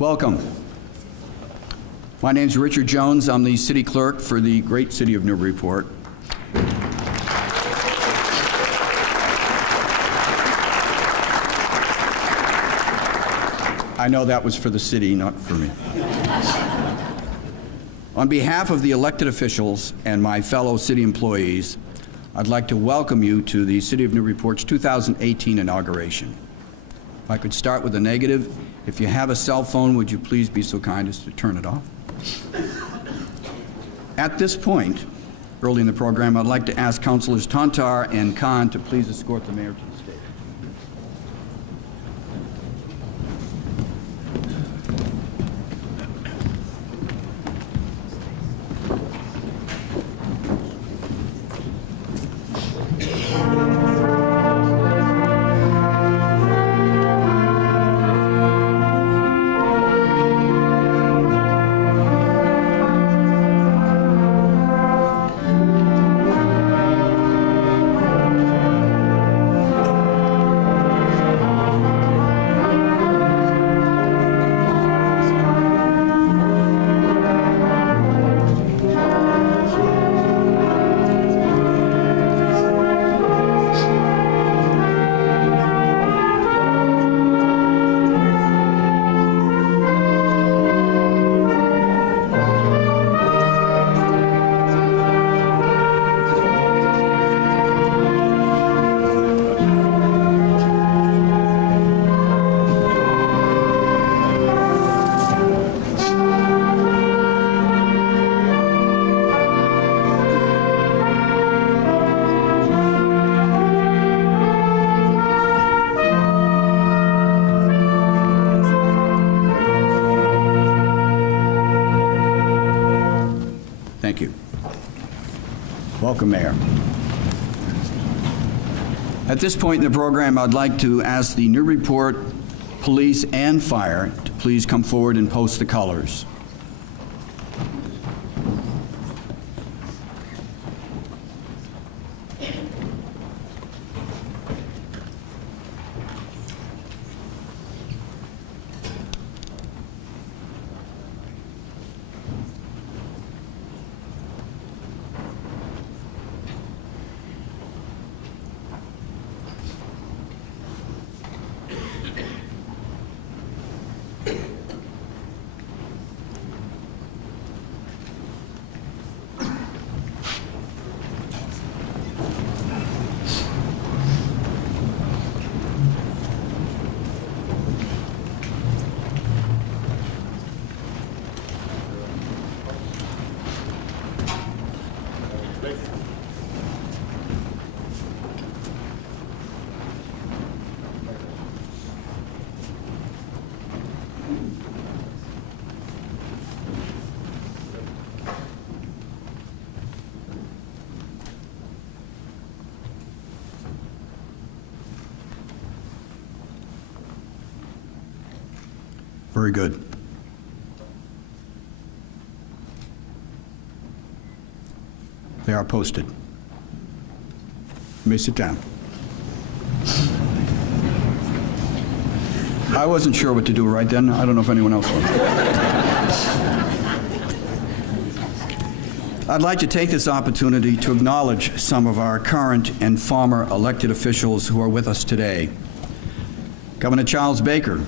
Welcome. My name is Richard Jones. I'm the city clerk for the great city of Newburyport. I know that was for the city, not for me. On behalf of the elected officials and my fellow city employees, I'd like to welcome you to the City of Newburyport's 2018 inauguration. If I could start with a negative, if you have a cell phone, would you please be so kind as to turn it off? At this point, early in the program, I'd like to ask Councilors Tantar and Khan to please escort the mayor to the stage. Thank you. Welcome, Mayor. At this point in the program, I'd like to ask the Newburyport Police and Fire to please come forward and post the colors. Very good. They are posted. You may sit down. I wasn't sure what to do right then. I don't know if anyone else was. I'd like to take this opportunity to acknowledge some of our current and former elected officials who are with us today. Governor Charles Baker,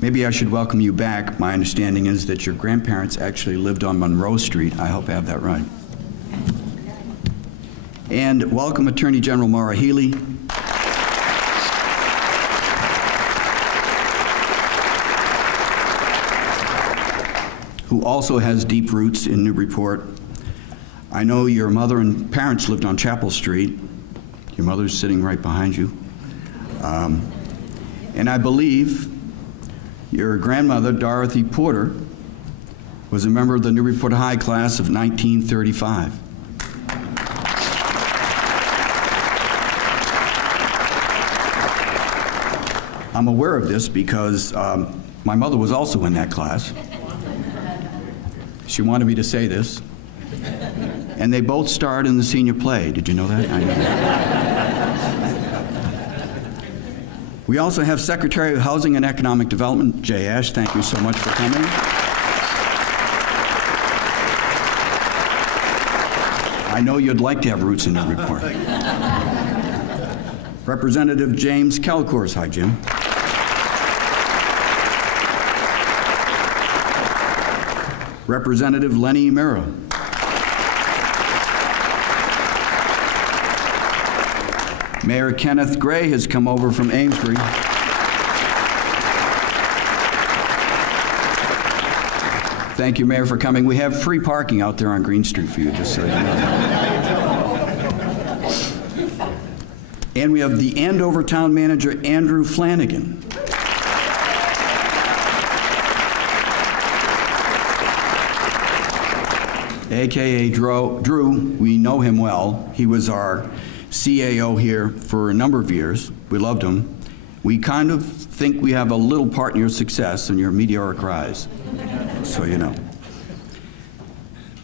maybe I should welcome you back. My understanding is that your grandparents actually lived on Monroe Street. I hope I have that right. And welcome Attorney General Maura Healey. Who also has deep roots in Newburyport. I know your mother and parents lived on Chapel Street. Your mother's sitting right behind you. And I believe your grandmother, Dorothy Porter, was a member of the Newburyport High class of 1935. I'm aware of this because my mother was also in that class. She wanted me to say this. And they both starred in the senior play. Did you know that? I know. We also have Secretary of Housing and Economic Development, Jay Ash. Thank you so much for coming. I know you'd like to have roots in Newburyport. Representative James Kelcourse. Hi, Jim. Representative Lenny Mira. Mayor Kenneth Gray has come over from Amesbury. Thank you, Mayor, for coming. We have free parking out there on Green Street for you, just so you know. And we have the Andover Town Manager, Andrew Flanagan. AKA Drew, we know him well. He was our CAO here for a number of years. We loved him. We kind of think we have a little part in your success and your meteoric rise, so you know.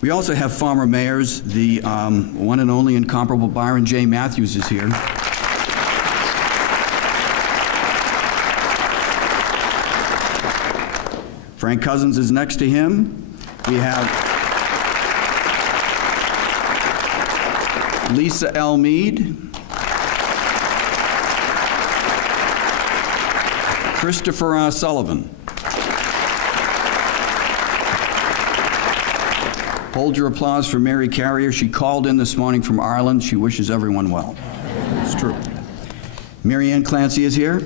We also have former mayors. The one and only incomparable Byron J. Matthews is here. Frank Cousins is next to him. We have Lisa L. Mead, Christopher Sullivan. Hold your applause for Mary Carrier. She called in this morning from Ireland. She wishes everyone well. It's true. Mary Ann Clancy is here.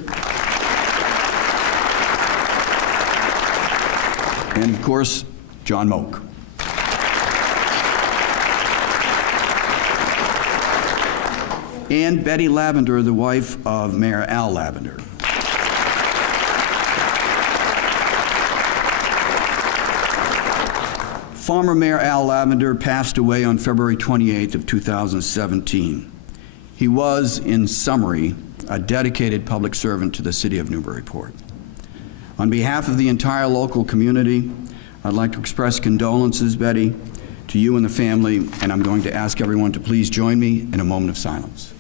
And of course, John Moak. And Betty Lavender, the wife of Mayor Al Lavender. Former Mayor Al Lavender passed away on February 28th of 2017. He was, in summary, a dedicated public servant to the city of Newburyport. On behalf of the entire local community, I'd like to express condolences, Betty, to you and the family, and I'm going to ask everyone to please join me in a moment of silence.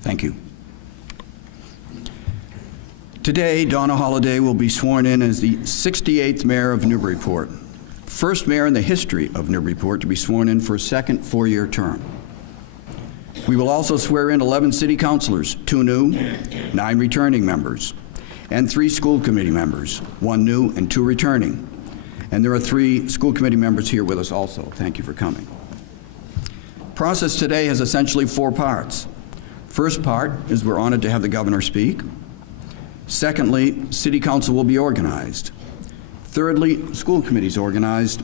Thank you. Today, Donna Holliday will be sworn in as the 68th mayor of Newburyport, first mayor in the history of Newburyport to be sworn in for a second four-year term. We will also swear in 11 city councilors, 2 new, 9 returning members, and 3 school committee members, 1 new and 2 returning. And there are 3 school committee members here with us also. Thank you for coming. The process today has essentially 4 parts. First part is we're honored to have the governor speak. Secondly, city council will be organized. Thirdly, school committees organized.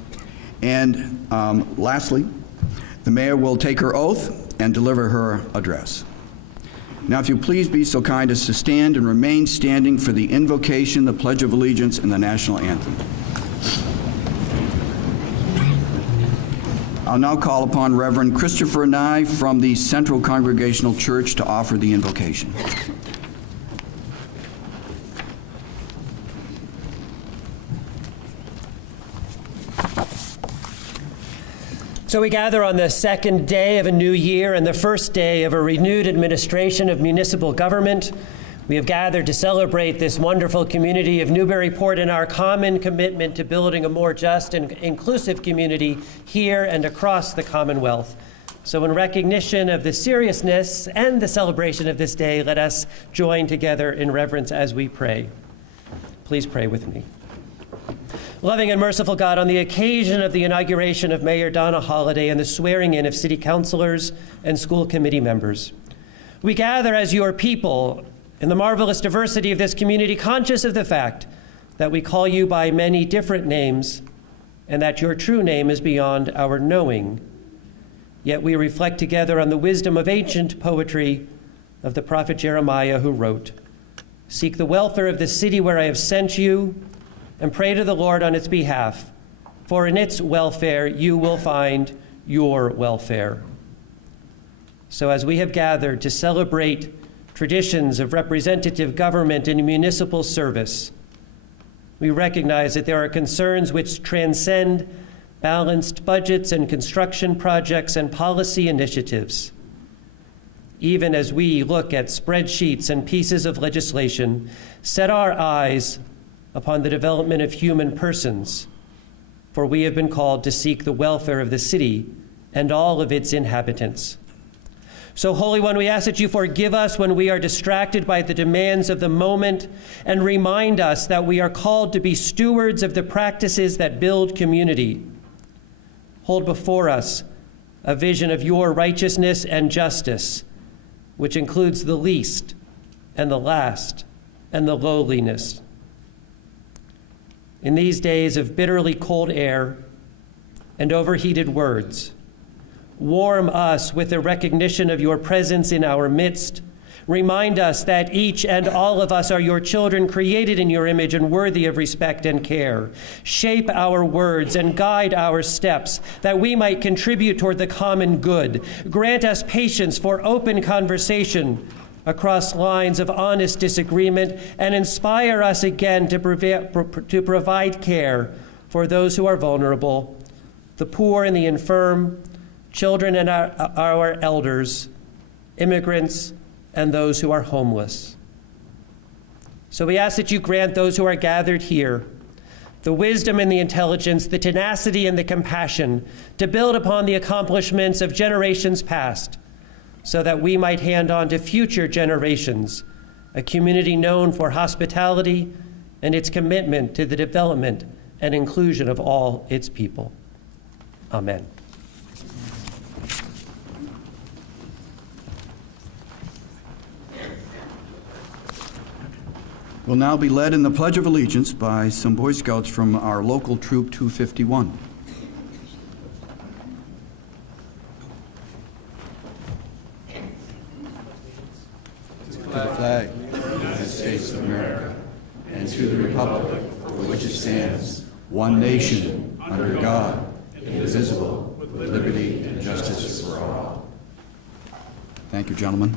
And lastly, the mayor will take her oath and deliver her address. Now, if you please be so kind as to stand and remain standing for the invocation, the Pledge of Allegiance, and the national anthem. I'll now call upon Reverend Christopher Nye from the Central Congregational Church to offer the invocation. So we gather on the second day of a new year and the first day of a renewed administration of municipal government. We have gathered to celebrate this wonderful community of Newburyport and our common commitment to building a more just and inclusive community here and across the Commonwealth. So in recognition of the seriousness and the celebration of this day, let us join together in reverence as we pray. Please pray with me. Loving and merciful God, on the occasion of the inauguration of Mayor Donna Holliday and the swearing in of city councilors and school committee members, we gather as your people in the marvelous diversity of this community, conscious of the fact that we call you by many different names and that your true name is beyond our knowing. Yet we reflect together on the wisdom of ancient poetry of the prophet Jeremiah, who wrote, "Seek the welfare of the city where I have sent you, and pray to the Lord on its behalf, for in its welfare you will find your welfare." So as we have gathered to celebrate traditions of representative government and municipal service, we recognize that there are concerns which transcend balanced budgets and construction projects and policy initiatives. Even as we look at spreadsheets and pieces of legislation, set our eyes upon the development of human persons, for we have been called to seek the welfare of the city and all of its inhabitants. So, Holy One, we ask that you forgive us when we are distracted by the demands of the moment and remind us that we are called to be stewards of the practices that build community. Hold before us a vision of your righteousness and justice, which includes the least and the last and the lowliness. In these days of bitterly cold air and overheated words, warm us with the recognition of your presence in our midst. Remind us that each and all of us are your children, created in your image and worthy of respect and care. Shape our words and guide our steps, that we might contribute toward the common good. Grant us patience for open conversation across lines of honest disagreement, and inspire us again to provide care for those who are vulnerable, the poor and the infirm, children and our elders, immigrants, and those who are homeless. So we ask that you grant those who are gathered here the wisdom and the intelligence, the tenacity and the compassion to build upon the accomplishments of generations past, so that we might hand on to future generations a community known for hospitality and its commitment to the development and inclusion of all its people. Amen. We'll now be led in the Pledge of Allegiance by some Boy Scouts from our local Troop 251. To the flag of the United States of America, and to the republic for which it stands, one nation, under God, indivisible, with liberty and justice for all. Thank you, gentlemen.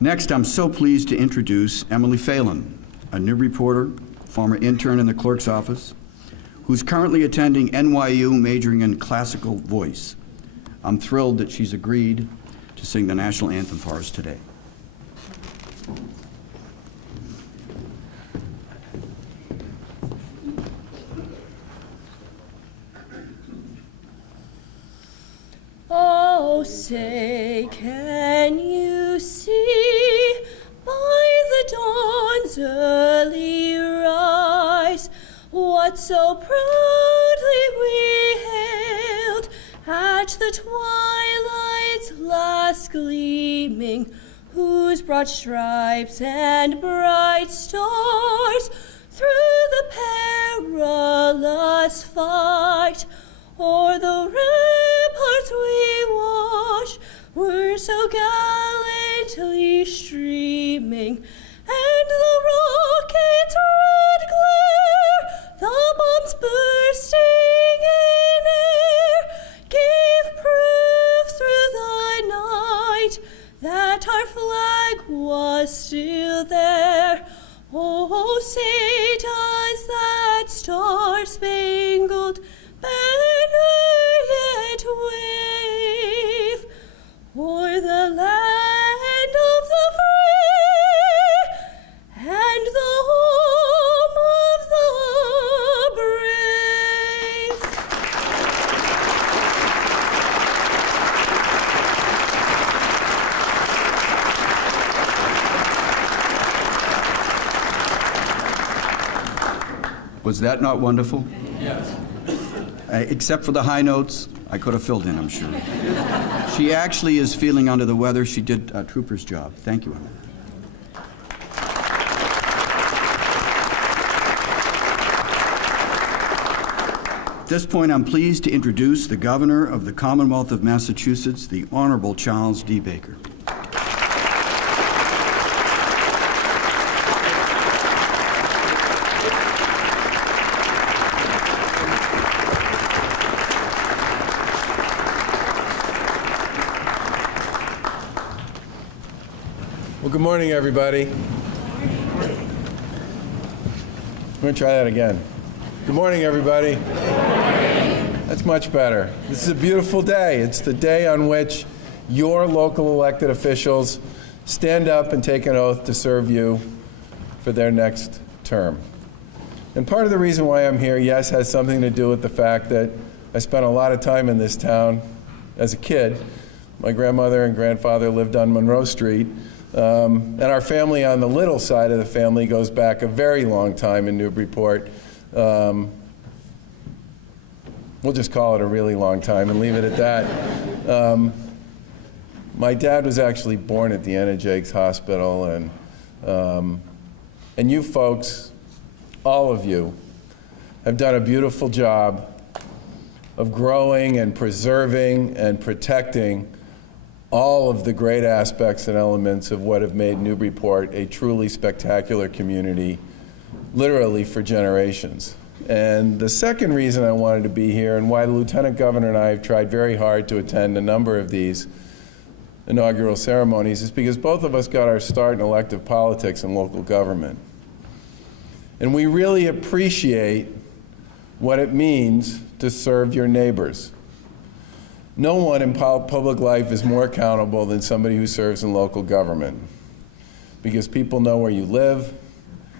Next, I'm so pleased to introduce Emily Phelan, a new reporter, former intern in the clerk's office, who's currently attending NYU majoring in classical voice. I'm thrilled that she's agreed to sing the national anthem for us today. Oh, say, can you see by the dawn's early rise what so proudly we hailed at the twilight's last gleaming, whose broad stripes and bright stars through the perilous fight o'er the ramparts we watched were so gallantly streaming, and the rocket's red glare, the bombs bursting in air, gave proof through the night that our flag was still there. Oh, say does that star-spangled banner yet wave o'er the land of the free and the home of the brave? Was that not wonderful? Yes. Except for the high notes, I could have filled in, I'm sure. She actually is feeling under the weather. She did a trooper's job. Thank you, Emma. At this point, I'm pleased to introduce the Governor of the Commonwealth of Massachusetts, the Honorable Charles D. Baker. Well, good morning, everybody. I'm going to try that again. Good morning, everybody. Good morning. That's much better. This is a beautiful day. It's the day on which your local elected officials stand up and take an oath to serve you for their next term. And part of the reason why I'm here, yes, has something to do with the fact that I spent a lot of time in this town as a kid. My grandmother and grandfather lived on Monroe Street. And our family on the little side of the family goes back a very long time in Newburyport. We'll just call it a really long time and leave it at that. My dad was actually born at the Anna Jakes Hospital, and you folks, all of you, have done a beautiful job of growing and preserving and protecting all of the great aspects and elements of what have made Newburyport a truly spectacular community, literally for generations. And the second reason I wanted to be here, and why the Lieutenant Governor and I have tried very hard to attend a number of these inaugural ceremonies, is because both of us got our start in elective politics and local government. And we really appreciate what it means to serve your neighbors. No one in public life is more accountable than somebody who serves in local government, because people know where you live,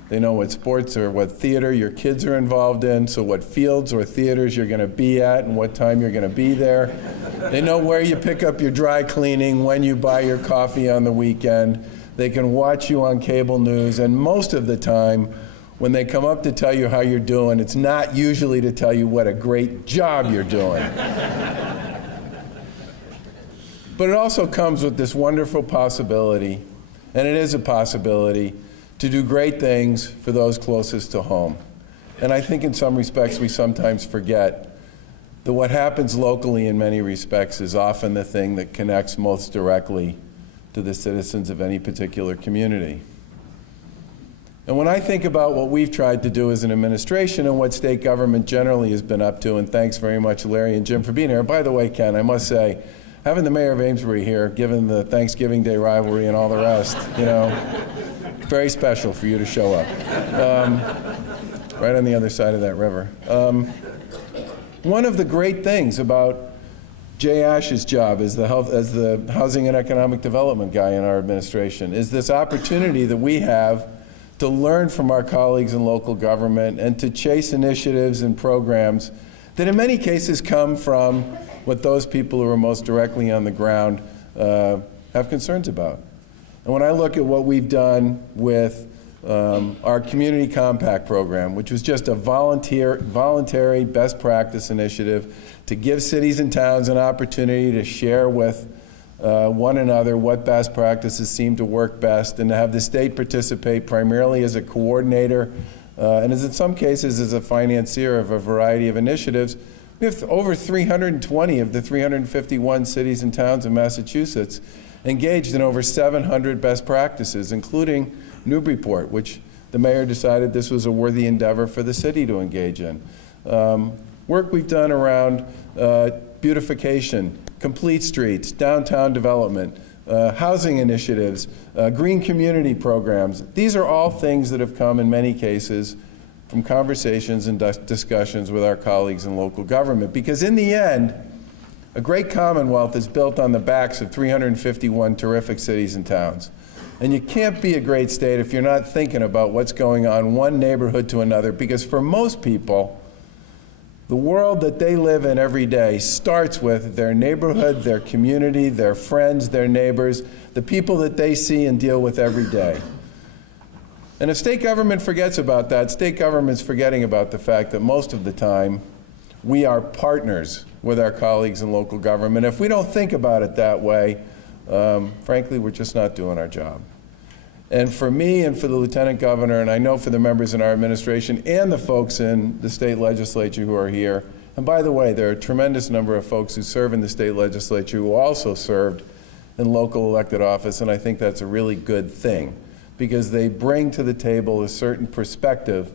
they know what sports or what theater your kids are involved in, so what fields or theaters you're going to be at and what time you're going to be there. They know where you pick up your dry cleaning, when you buy your coffee on the weekend. They can watch you on cable news, and most of the time, when they come up to tell you how you're doing, it's not usually to tell you what a great job you're doing. But it also comes with this wonderful possibility, and it is a possibility, to do great things for those closest to home. And I think in some respects we sometimes forget that what happens locally in many respects is often the thing that connects most directly to the citizens of any particular community. And when I think about what we've tried to do as an administration and what state government generally has been up to, and thanks very much Larry and Jim for being here. By the way, Ken, I must say, having the mayor of Amesbury here, given the Thanksgiving Day rivalry and all the rest, you know, very special for you to show up. Right on the other side of that river. One of the great things about Jay Ash's job as the housing and economic development guy in our administration is this opportunity that we have to learn from our colleagues in local government and to chase initiatives and programs that in many cases come from what those people who are most directly on the ground have concerns about. And when I look at what we've done with our Community Compact program, which was just a voluntary best practice initiative to give cities and towns an opportunity to share with one another what best practices seem to work best, and to have the state participate primarily as a coordinator and as in some cases as a financier of a variety of initiatives. We have over 320 of the 351 cities and towns in Massachusetts engaged in over 700 best practices, including Newburyport, which the mayor decided this was a worthy endeavor for the city to engage in. Work we've done around beautification, complete streets, downtown development, housing initiatives, green community programs. These are all things that have come in many cases from conversations and discussions with our colleagues in local government. Because in the end, a great Commonwealth is built on the backs of 351 terrific cities and towns. And you can't be a great state if you're not thinking about what's going on one neighborhood to another, because for most people, the world that they live in every day starts with their neighborhood, their community, their friends, their neighbors, the people that they see and deal with every day. And if state government forgets about that, state government's forgetting about the fact that most of the time we are partners with our colleagues in local government. If we don't think about it that way, frankly, we're just not doing our job. And for me and for the Lieutenant Governor, and I know for the members in our administration and the folks in the state legislature who are here, and by the way, there are a tremendous number of folks who serve in the state legislature who also served in local elected office, and I think that's a really good thing, because they bring to the table a certain perspective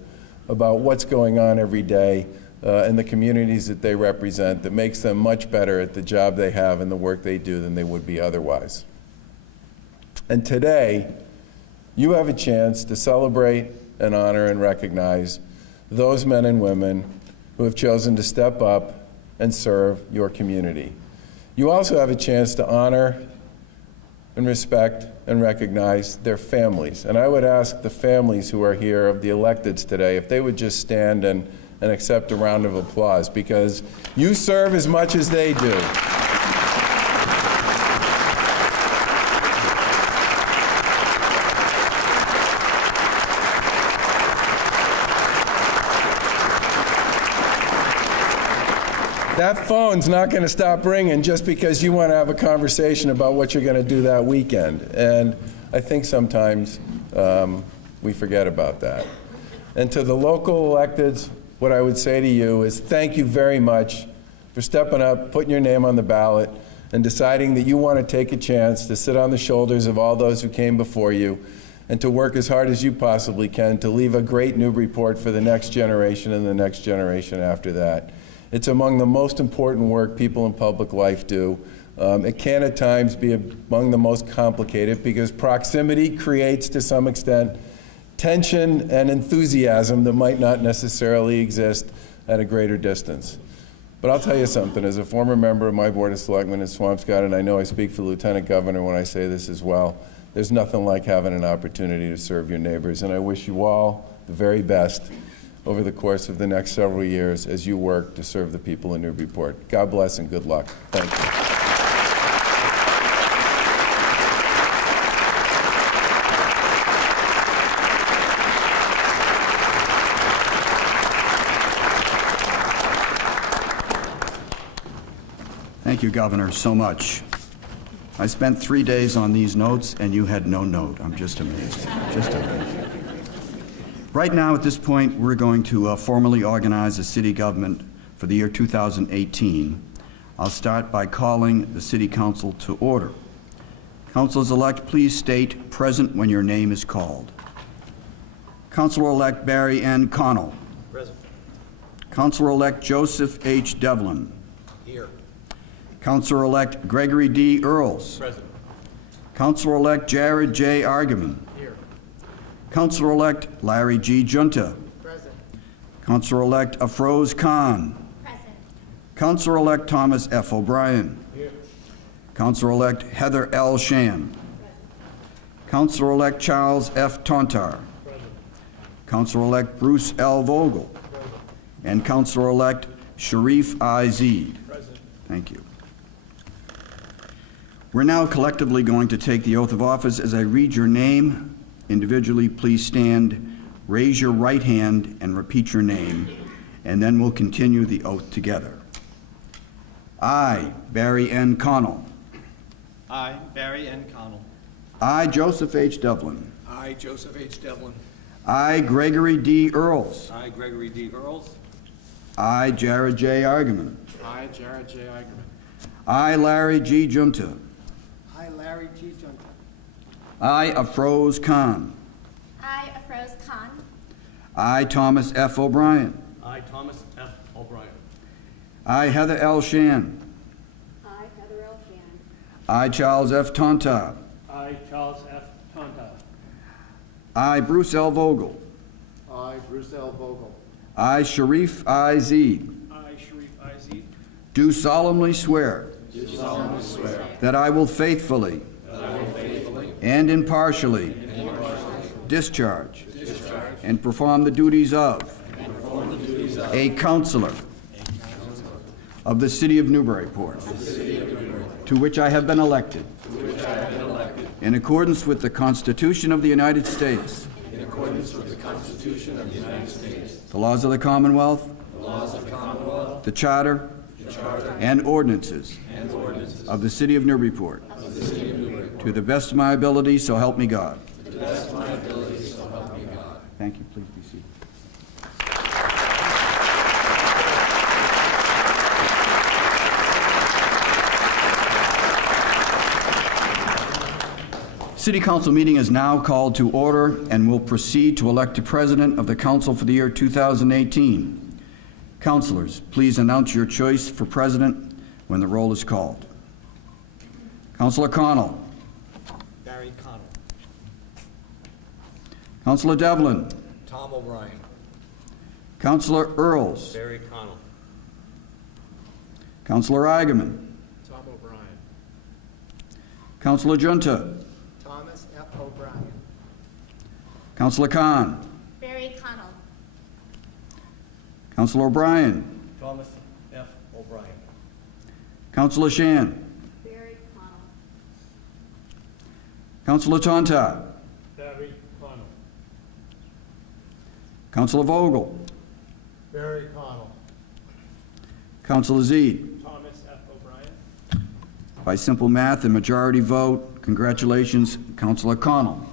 about what's going on every day in the communities that they represent that makes them much better at the job they have and the work they do than they would be otherwise. And today, you have a chance to celebrate and honor and recognize those men and women who have chosen to step up and serve your community. You also have a chance to honor and respect and recognize their families. And I would ask the families who are here of the electeds today if they would just stand and accept a round of applause, because you serve as much as they do. That phone's not going to stop ringing just because you want to have a conversation about what you're going to do that weekend. And I think sometimes we forget about that. And to the local electeds, what I would say to you is thank you very much for stepping up, putting your name on the ballot, and deciding that you want to take a chance to sit on the shoulders of all those who came before you and to work as hard as you possibly can to leave a great Newburyport for the next generation and the next generation after that. It's among the most important work people in public life do. It can at times be among the most complicated because proximity creates, to some extent, tension and enthusiasm that might not necessarily exist at a greater distance. But I'll tell you something, as a former member of my Board of Selectmen in Swampscott, and I know I speak for the Lieutenant Governor when I say this as well, there's nothing like having an opportunity to serve your neighbors, and I wish you all the very best over the course of the next several years as you work to serve the people in Newburyport. God bless and good luck. Thank you. Thank you, Governor, so much. I spent 3 days on these notes, and you had no note. I'm just amazed. Just amazed. Right now, at this point, we're going to formally organize the city government for the year 2018. I'll start by calling the City Council to order. Councilors-elect, please state present when your name is called. Councilor-elect Barry N. Connell. Present. Councilor-elect Joseph H. Devlin. Here. Councilor-elect Gregory D. Earls. Present. Councilor-elect Jared J. Argaman. Here. Councilor-elect Larry G. Junta. Present. Councilor-elect Afroz Khan. Present. Councilor-elect Thomas F. O'Brien. Here. Councilor-elect Heather L. Shan. Councilor-elect Charles F. Tontar. Present. Councilor-elect Bruce L. Vogel. And Councilor-elect Sharif I. Zeed. Present. Thank you. We're now collectively going to take the oath of office. As I read your name, individually, please stand, raise your right hand, and repeat your name, and then we'll continue the oath together. I, Barry N. Connell. I, Barry N. Connell. I, Joseph H. Devlin. I, Joseph H. Devlin. I, Gregory D. Earls. I, Gregory D. Earls. I, Jared J. Argaman. I, Jared J. Eigerman. I, Larry G. Junta. I, Larry G. Junta. I, Afroz Khan. I, Afroz Khan. I, Thomas F. O'Brien. I, Thomas F. O'Brien. I, Heather L. Shan. I, Heather L. Shan. I, Charles F. Tontar. I, Charles F. Tonta. I, Bruce L. Vogel. I, Bruce L. Vogel. I, Sharif I. Zeed. I, Sharif I. Zeed. Do solemnly swear Do solemnly swear that I will faithfully that I will faithfully and impartially discharge and perform the duties of a counselor of the City of Newburyport, to which I have been elected in accordance with the Constitution of the United States, the laws of the Commonwealth, the Charter, and ordinances of the City of Newburyport, to the best of my ability, so help me God. Thank you. Please be seated. City Council meeting is now called to order and will proceed to elect a president of the council for the year 2018. Councilors, please announce your choice for president when the roll is called. Councilor Connell. Barry Connell. Councilor Devlin. Tom O'Brien. Councilor Earls. Barry Connell. Councilor Eigenman. Tom O'Brien. Councilor Junta. Thomas F. O'Brien. Councilor Khan. Barry Connell. Councilor O'Brien. Thomas F. O'Brien. Councilor Shan. Barry Connell. Councilor Tontar. Barry Connell. Councilor Vogel. Barry Connell. Councilor Zede. Thomas F. O'Brien. By simple math and majority vote, congratulations, Councilor Connell.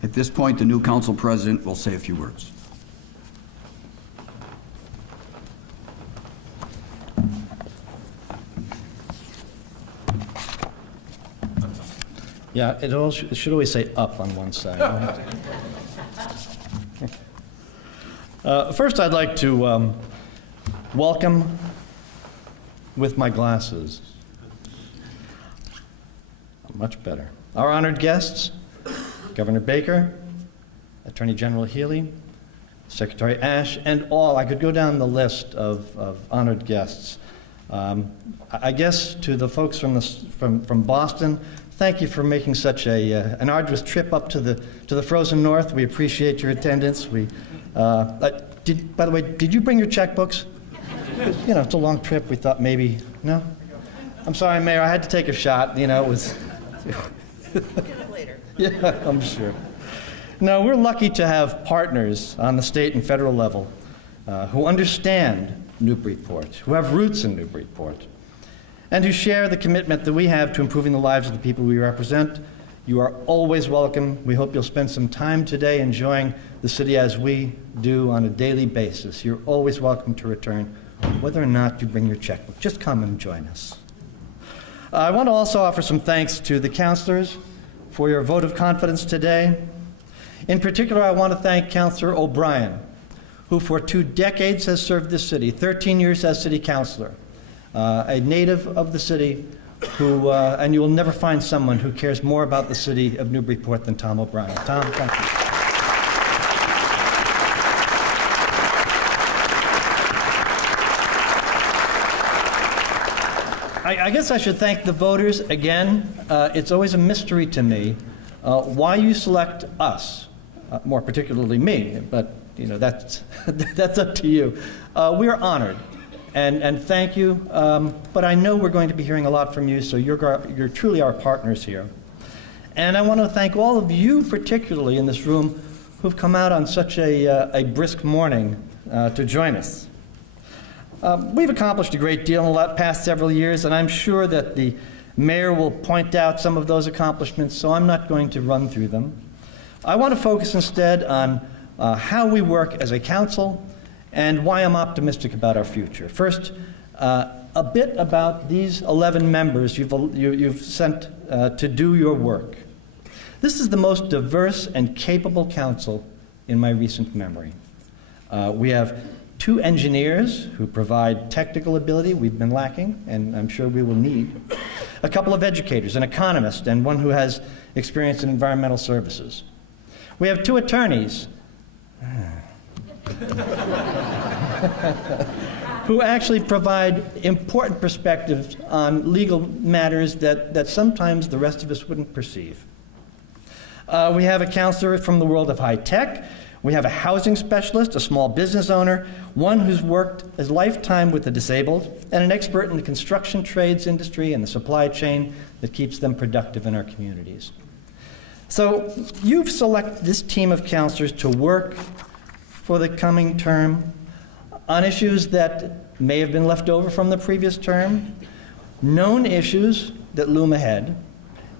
At this point, the new council president will say a few words. Yeah, it should always say up on one side. First, I'd like to welcome, with my glasses, much better, our honored guests, Governor Baker, Attorney General Healy, Secretary Ash, and all. I could go down the list of honored guests. I guess to the folks from Boston, thank you for making such an arduous trip up to the frozen north. We appreciate your attendance. By the way, did you bring your checkbooks? You know, it's a long trip. We thought maybe, no? I'm sorry, Mayor, I had to take a shot. You know, it was... Yeah, I'm sure. Now, we're lucky to have partners on the state and federal level who understand Newburyport, who have roots in Newburyport, and who share the commitment that we have to improving the lives of the people we represent. You are always welcome. We hope you'll spend some time today enjoying the city as we do on a daily basis. You're always welcome to return, whether or not you bring your checkbook. Just come and join us. I want to also offer some thanks to the councilors for your vote of confidence today. In particular, I want to thank Councilor O'Brien, who for 2 decades has served this city, 13 years as city councilor, a native of the city who, and you will never find someone who cares more about the city of Newburyport than Tom O'Brien. Tom, thank you. I guess I should thank the voters again. It's always a mystery to me why you select us, more particularly me, but you know that's that's up to you. We are honored, and thank you. But I know we're going to be hearing a lot from you, so you're truly our partners here. And I want to thank all of you, particularly in this room, who've come out on such a brisk morning to join us. We've accomplished a great deal in the past several years, and I'm sure that the mayor will point out some of those accomplishments, so I'm not going to run through them. I want to focus instead on how we work as a council and why I'm optimistic about our future. First, a bit about these 11 members you've sent to do your work. This is the most diverse and capable council in my recent memory. We have 2 engineers who provide technical ability we've been lacking, and I'm sure we will need. A couple of educators, an economist, and one who has experience in environmental services. We have 2 attorneys who actually provide important perspectives on legal matters that sometimes the rest of us wouldn't perceive. We have a counselor from the world of high tech. We have a housing specialist, a small business owner, one who's worked his lifetime with the disabled, and an expert in the construction trades industry and the supply chain that keeps them productive in our communities. So you've selected this team of counselors to work for the coming term on issues that may have been left over from the previous term, known issues that loom ahead,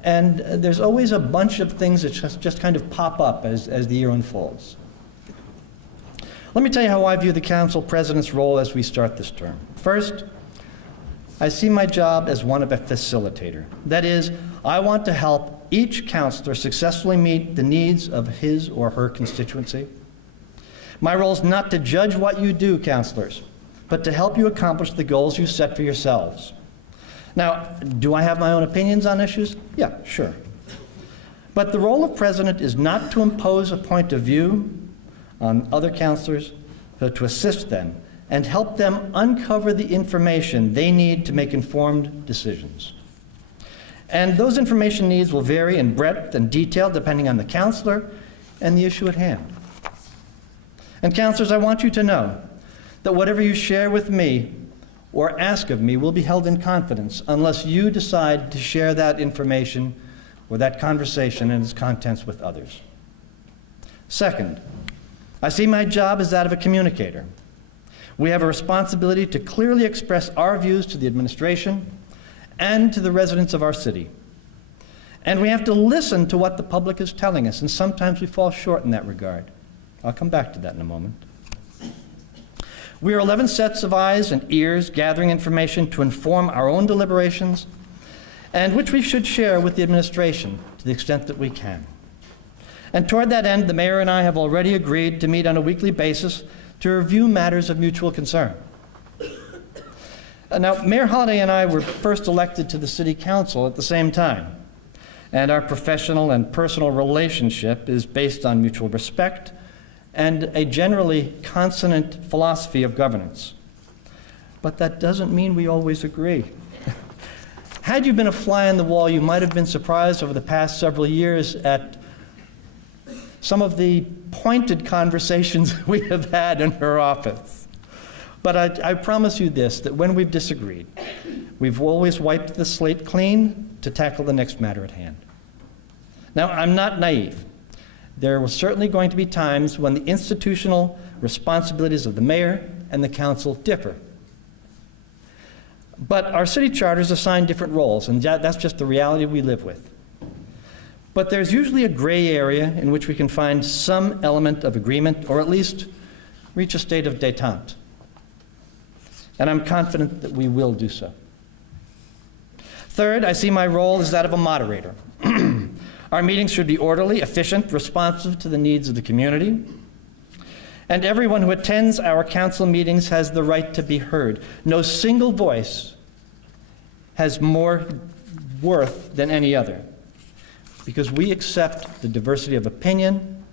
and there's always a bunch of things that just kind of pop up as the year unfolds. Let me tell you how I view the council president's role as we start this term. First, I see my job as one of a facilitator. That is, I want to help each counselor successfully meet the needs of his or her constituency. My role is not to judge what you do, counselors, but to help you accomplish the goals you set for yourselves. Now, do I have my own opinions on issues? Yeah, sure. But the role of president is not to impose a point of view on other counselors, but to assist them and help them uncover the information they need to make informed decisions. And those information needs will vary in breadth and detail depending on the counselor and the issue at hand. And counselors, I want you to know that whatever you share with me or ask of me will be held in confidence unless you decide to share that information or that conversation and its contents with others. Second, I see my job as that of a communicator. We have a responsibility to clearly express our views to the administration and to the residents of our city. And we have to listen to what the public is telling us, and sometimes we fall short in that regard. I'll come back to that in a moment. We are 11 sets of eyes and ears gathering information to inform our own deliberations, and which we should share with the administration to the extent that we can. And toward that end, the mayor and I have already agreed to meet on a weekly basis to review matters of mutual concern. Now, Mayor Holliday and I were first elected to the City Council at the same time, and our professional and personal relationship is based on mutual respect and a generally consonant philosophy of governance. But that doesn't mean we always agree. Had you been a fly on the wall, you might have been surprised over the past several years at some of the pointed conversations we have had in her office. But I promise you this, that when we've disagreed, we've always wiped the slate clean to tackle the next matter at hand. Now, I'm not naive. There were certainly going to be times when the institutional responsibilities of the mayor and the council differ. But our city charters assign different roles, and that's just the reality we live with. But there's usually a gray area in which we can find some element of agreement, or at least reach a state of détente. And I'm confident that we will do so. Third, I see my role as that of a moderator. Our meetings should be orderly, efficient, responsive to the needs of the community. And everyone who attends our council meetings has the right to be heard. No single voice has more worth than any other, because we accept the diversity of opinion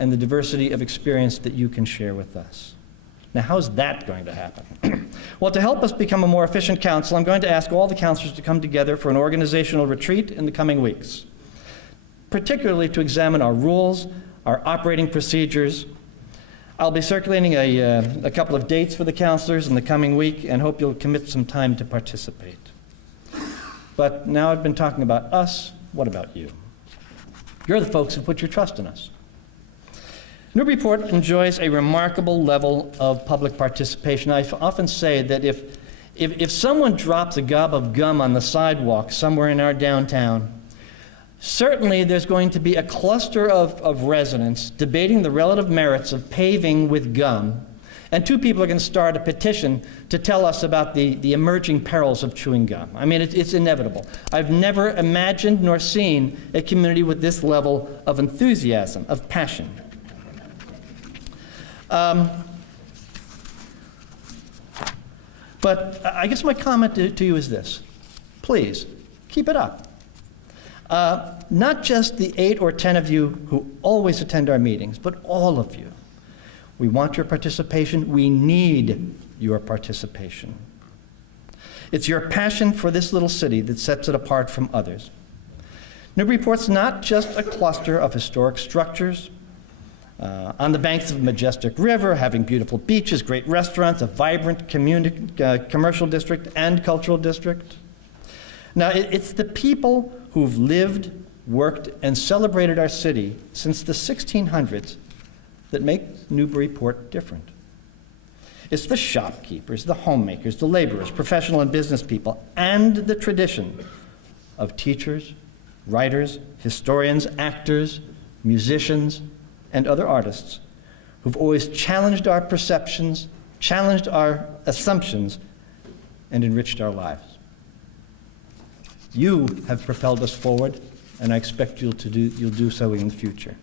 and the diversity of experience that you can share with us. Now, how's that going to happen? Well, to help us become a more efficient council, I'm going to ask all the councilors to come together for an organizational retreat in the coming weeks, particularly to examine our rules, our operating procedures. I'll be circulating a couple of dates for the councilors in the coming week and hope you'll commit some time to participate. But now I've been talking about us, what about you? You're the folks who put your trust in us. Newburyport enjoys a remarkable level of public participation. I often say that if someone drops a gob of gum on the sidewalk somewhere in our downtown, certainly there's going to be a cluster of residents debating the relative merits of paving with gum, and two people are going to start a petition to tell us about the emerging perils of chewing gum. I mean, it's inevitable. I've never imagined nor seen a community with this level of enthusiasm, of passion. But I guess my comment to you is this. Please, keep it up. Not just the 8 or 10 of you who always attend our meetings, but all of you. We want your participation. We need your participation. It's your passion for this little city that sets it apart from others. Newburyport's not just a cluster of historic structures on the banks of a majestic river, having beautiful beaches, great restaurants, a vibrant commercial district and cultural district. Now, it's the people who've lived, worked, and celebrated our city since the 1600s that make Newburyport different. It's the shopkeepers, the homemakers, the laborers, professional and business people, and the tradition of teachers, writers, historians, actors, musicians, and other artists who've always challenged our perceptions, challenged our assumptions, and enriched our lives. You have propelled us forward, and I expect you'll do so in the future.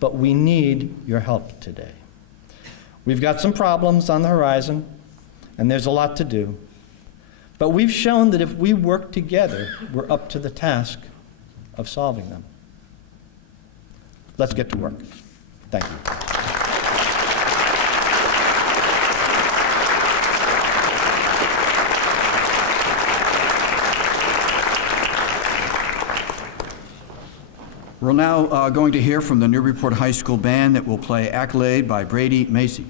But we need your help today. We've got some problems on the horizon, and there's a lot to do. But we've shown that if we work together, we're up to the task of solving them. Let's get to work. Thank you. We're now going to hear from the Newburyport High School Band that will play Accolade by Brady Macy.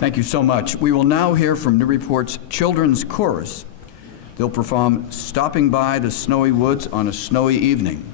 Thank you so much. We will now hear from Newburyport's Children's Chorus. They'll perform Stopping by the Snowy Woods on a Snowy Evening.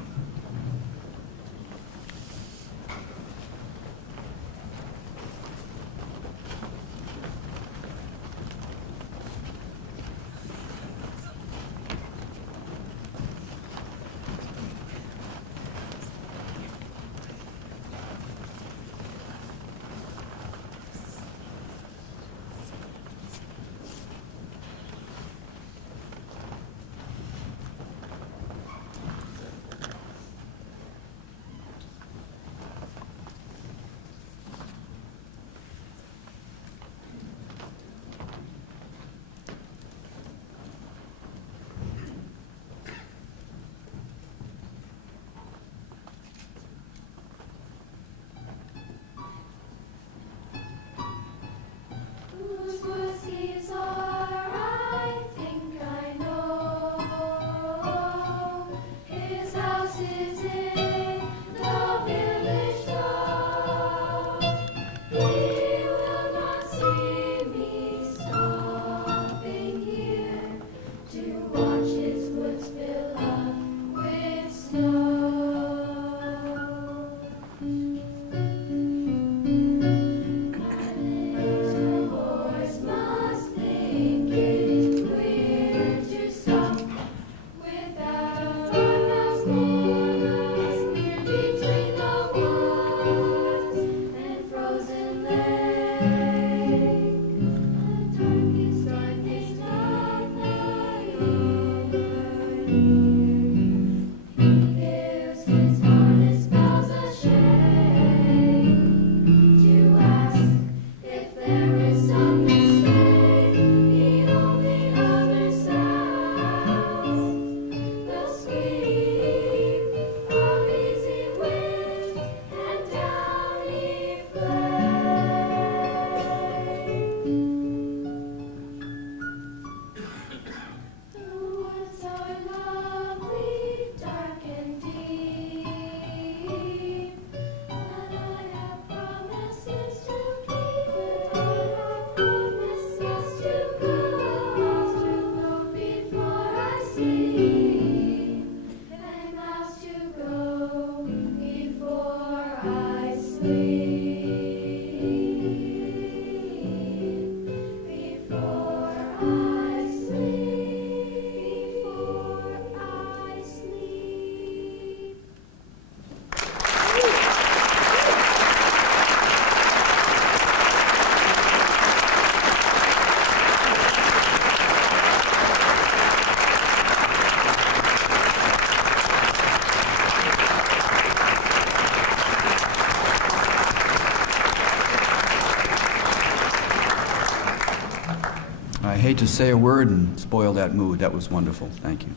I hate to say a word and spoil that mood. That was wonderful. Thank you.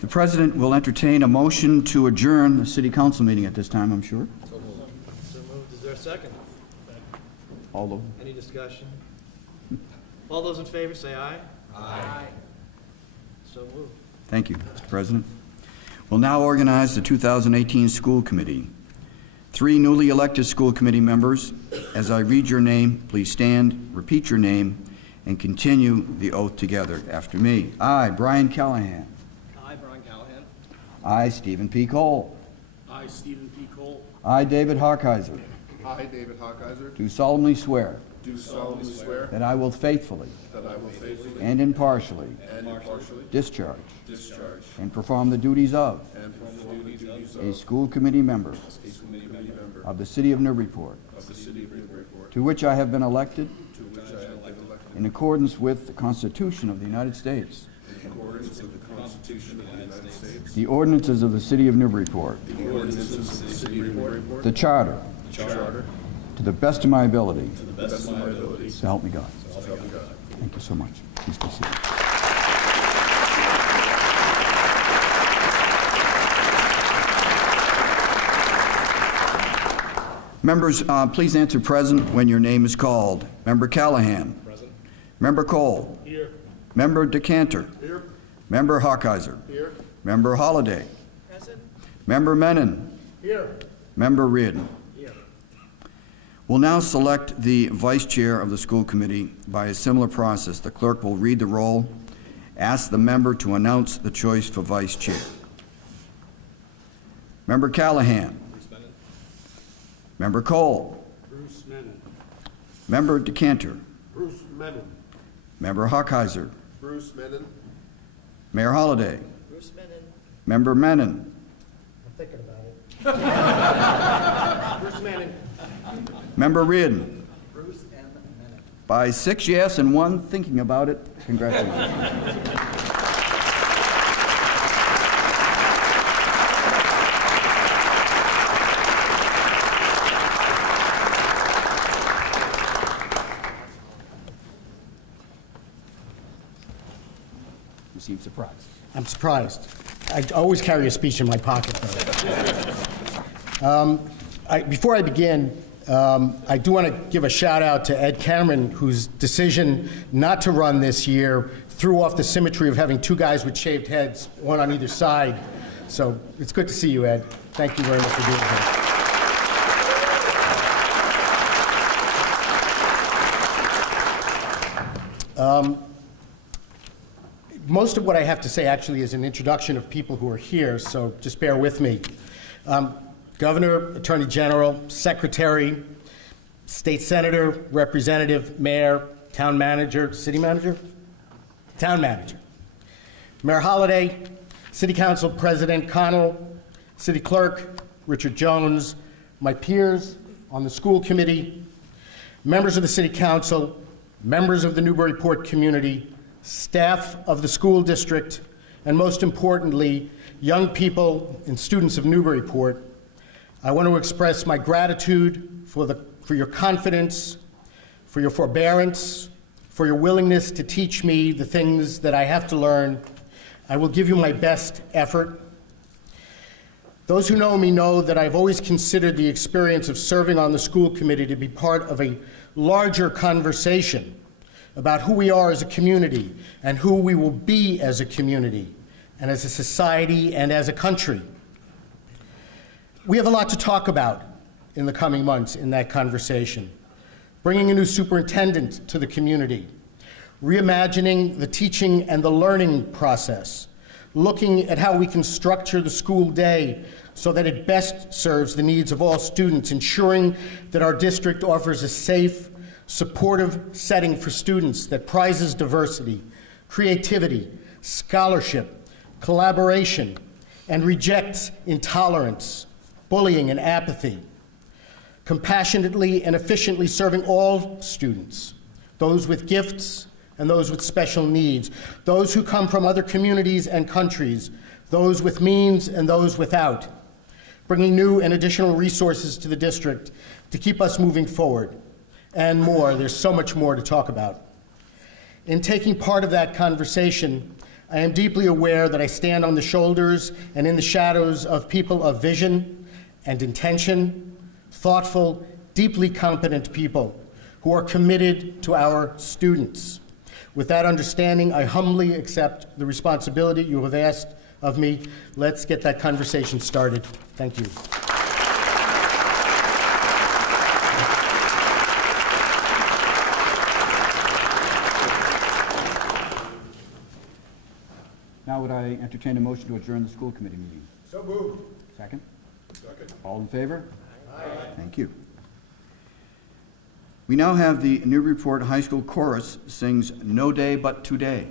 The President will entertain a motion to adjourn the City Council meeting at this time, I'm sure. So moved. Is there a second? All those. Any discussion? All those in favor say aye. Aye. So moved. Thank you, Mr. President. We'll now organize the 2018 School Committee. 3 newly elected school committee members. As I read your name, please stand, repeat your name, and continue the oath together after me. I, Brian Callahan. I, Brian Callahan. I, Stephen P. Cole. I, Stephen P. Cole. I, David Hawkeiser. I, David Hawkeiser, Do solemnly swear do solemnly swear that I will faithfully that I will faithfully and impartially and impartially discharge discharge and perform the duties of and perform the duties a of school committee member a school committee member of the City of Newburyport, of the City of Newburyport, to which I have been elected to which I have been elected in accordance with the Constitution of the United States, in accordance with the Constitution of the United States, the ordinances of the City of Newburyport, the ordinances of the City of Newburyport, the Charter, the Charter, to the best of my ability, to the best of my abilities, so help me God. so help me God. Thank you so much. Please be seated. Members, please answer present when your name is called. Member Callahan. Present. Member Cole. Here. Member Decanter. Here. Member Hawkeiser. Here. Member Holliday. Present. Member Menon. Here. Member Reardon. Here. We'll now select the vice chair of the school committee by a similar process. The clerk will read the roll, ask the member to announce the choice for vice chair. Member Callahan. Bruce Menon. Member Cole. Bruce Menon. Member Decanter. Bruce Menon. Member Hawkeiser. Bruce Menon, Mayor Holliday. Bruce Menon. Member Menon. I'm thinking about it. Bruce Menon. Member Reardon. Bruce M. Menon. By 6 yes and 1 thinking about it, congratulations. You seem surprised. I'm surprised. I always carry a speech in my pocket, though. Before I begin, I do want to give a shout out to Ed Cameron, whose decision not to run this year threw off the symmetry of having 2 guys with shaved heads, one on either side. So it's good to see you, Ed. Thank you very much for being here. Most of what I have to say actually is an introduction of people who are here, so just bear with me. Governor, Attorney General, Secretary, State Senator, Representative, Mayor, Town Manager, City Manager? Town Manager. Mayor Holliday, City Council President Connell, City Clerk Richard Jones, my peers on the school committee, members of the City Council, members of the Newburyport community, staff of the school district, and most importantly, young people and students of Newburyport, I want to express my gratitude for your confidence, for your forbearance, for your willingness to teach me the things that I have to learn. I will give you my best effort. Those who know me know that I've always considered the experience of serving on the school committee to be part of a larger conversation about who we are as a community and who we will be as a community and as a society and as a country. We have a lot to talk about in the coming months in that conversation. Bringing a new superintendent to the community, reimagining the teaching and the learning process, looking at how we can structure the school day so that it best serves the needs of all students, ensuring that our district offers a safe, supportive setting for students that prizes diversity, creativity, scholarship, collaboration, and rejects intolerance, bullying, and apathy. Compassionately and efficiently serving all students, those with gifts and those with special needs, those who come from other communities and countries, those with means and those without, bringing new and additional resources to the district to keep us moving forward, and more. There's so much more to talk about. In taking part of that conversation, I am deeply aware that I stand on the shoulders and in the shadows of people of vision and intention, thoughtful, deeply competent people who are committed to our students. With that understanding, I humbly accept the responsibility you have asked of me. Let's get that conversation started. Thank you. Now would I entertain a motion to adjourn the school committee meeting? So moved. Second? Second. All in favor? Aye. Thank you. We now have the Newburyport High School Chorus sings "No Day But Today."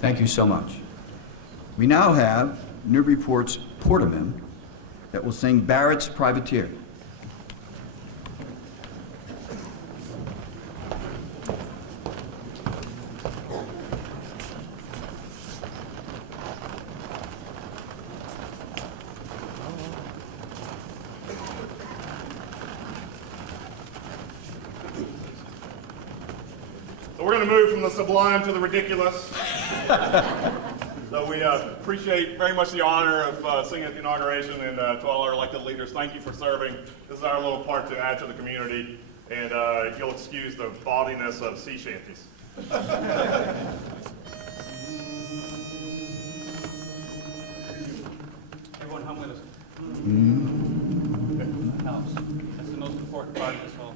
Thank you so much. We now have Newburyport's Portaman that will sing Barrett's Privateer. So we're going to move from the sublime to the ridiculous. So we appreciate very much the honor of singing at the inauguration, and to all our elected leaders, thank you for serving. This is our little part to add to the community, and you'll excuse the bawdiness of sea shanties. Everyone hum with us. Helps. That's the most important part of this whole.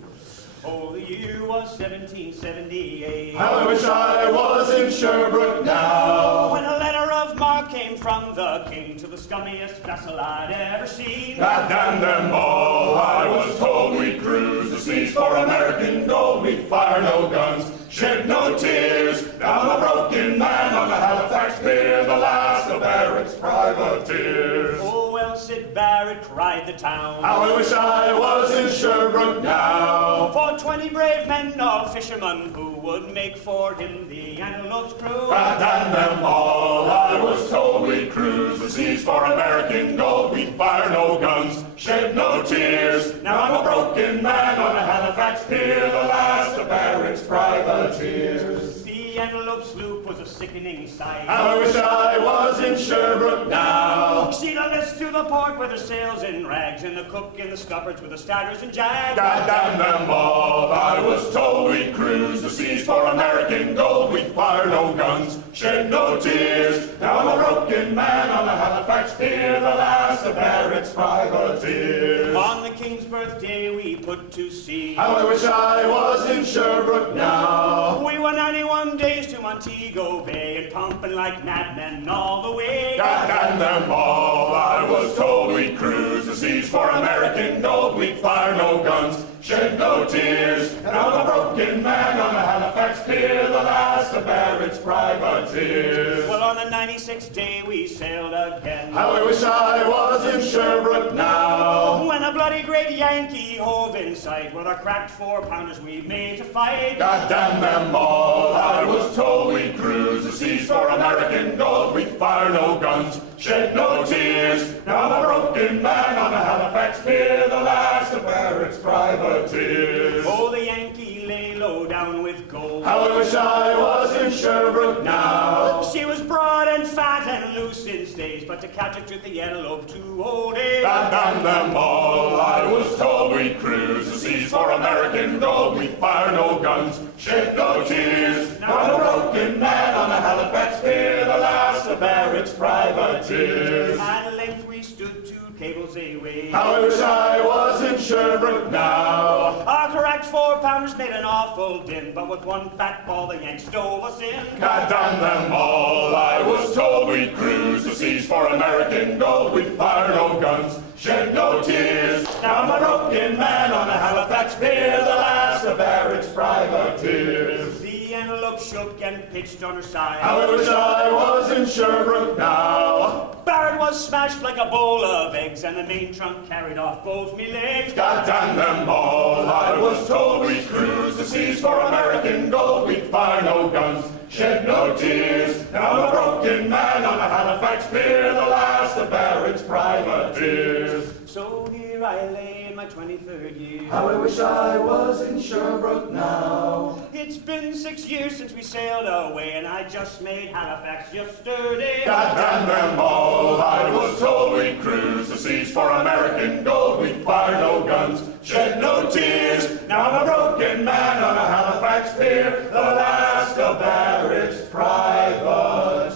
Oh, the year was 1778. How I wish I was in Sherbrooke now. When a letter of marque came from the king to the scummiest vessel I'd ever seen. God damn them all, I was told we'd cruise the seas for American gold. We'd fire no guns, shed no tears. Now I'm a broken man on the Halifax pier, the last of Barrett's privateers. Oh, well, Sid Barrett cried the town. How I wish I was in Sherbrooke now. For 20 brave men, all fishermen, who would make for him the Antelope's crew. God damn them all, I was told we'd cruise the seas for American gold. We'd fire no guns, shed no tears. Now I'm a broken man on the Halifax pier, the last of Barrett's privateers. The Antelope sloop was a sickening sight. How I wish I was in Sherbrooke now. She'd a list to the port with her sails in rags, and the cook in the scuppers with the staggers and jags. God damn them all, I was told we'd cruise the seas for American gold. We'd fire no guns, shed no tears. Now I'm a broken man on the Halifax pier, the last of Barrett's privateers. On the King's birthday we put to sea. How I wish I was in Sherbrooke now. We were 91 days to Montego Bay, and pumping like madmen all the way. God damn them all, I was told we'd cruise the seas for American gold. We'd fire no guns, shed no tears. And I'm a broken man on the Halifax pier, the last of Barrett's privateers. Well, on the 96th day we sailed again. How I wish I was in Sherbrooke now. When a bloody great Yankee hove in sight, with our cracked 4-pounders we made to fight. God damn them all, I was told we'd cruise the seas for American gold. We'd fire no guns, shed no tears. Now I'm a broken man on the Halifax pier, the last of Barrett's privateers. Oh, the Yankee lay low down with gold. How I wish I was in Sherbrooke now. She was broad and fat and loose in stays, but to catch it to the Antelope 2 old days. God damn them all, I was told we'd cruise the seas for American gold. We'd fire no guns, shed no tears. Now I'm a broken man on the Halifax pier, the last of Barrett's privateers. At length we stood 2 cables away. How I wish I was in Sherbrooke now. Our correct 4-pounders made an awful din, but with one fat ball the Yanks stove us in. God damn them all, I was told we'd cruise the seas for American gold. We'd fire no guns, shed no tears. Now I'm a broken man on the Halifax pier, the last of Barrett's privateers. The Antelope shook and pitched on her side. How I wish I was in Sherbrooke now. Barrett was smashed like a bowl of eggs, and the main trunk carried off both me legs. God damn them all, I was told we'd cruise the seas for American gold. We'd fire no guns, shed no tears. Now I'm a broken man on the Halifax pier, the last of Barrett's privateers. So here I lay in my 23rd year. How I wish I was in Sherbrooke now. It's been 6 years since we sailed away, and I just made Halifax yesterday. God damn them all, I was told we'd cruise the seas for American gold. We'd fire no guns, shed no tears. Now I'm a broken man on a Halifax pier, the last of Barrett's privateers.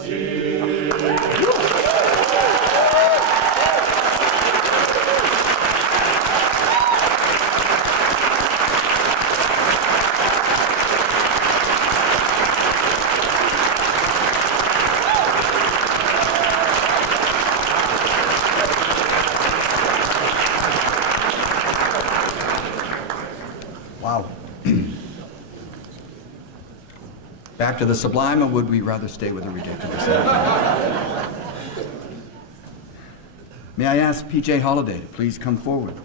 Wow. Back to the sublime, or would we rather stay with the ridiculous? May I ask P.J. Holliday to please come forward?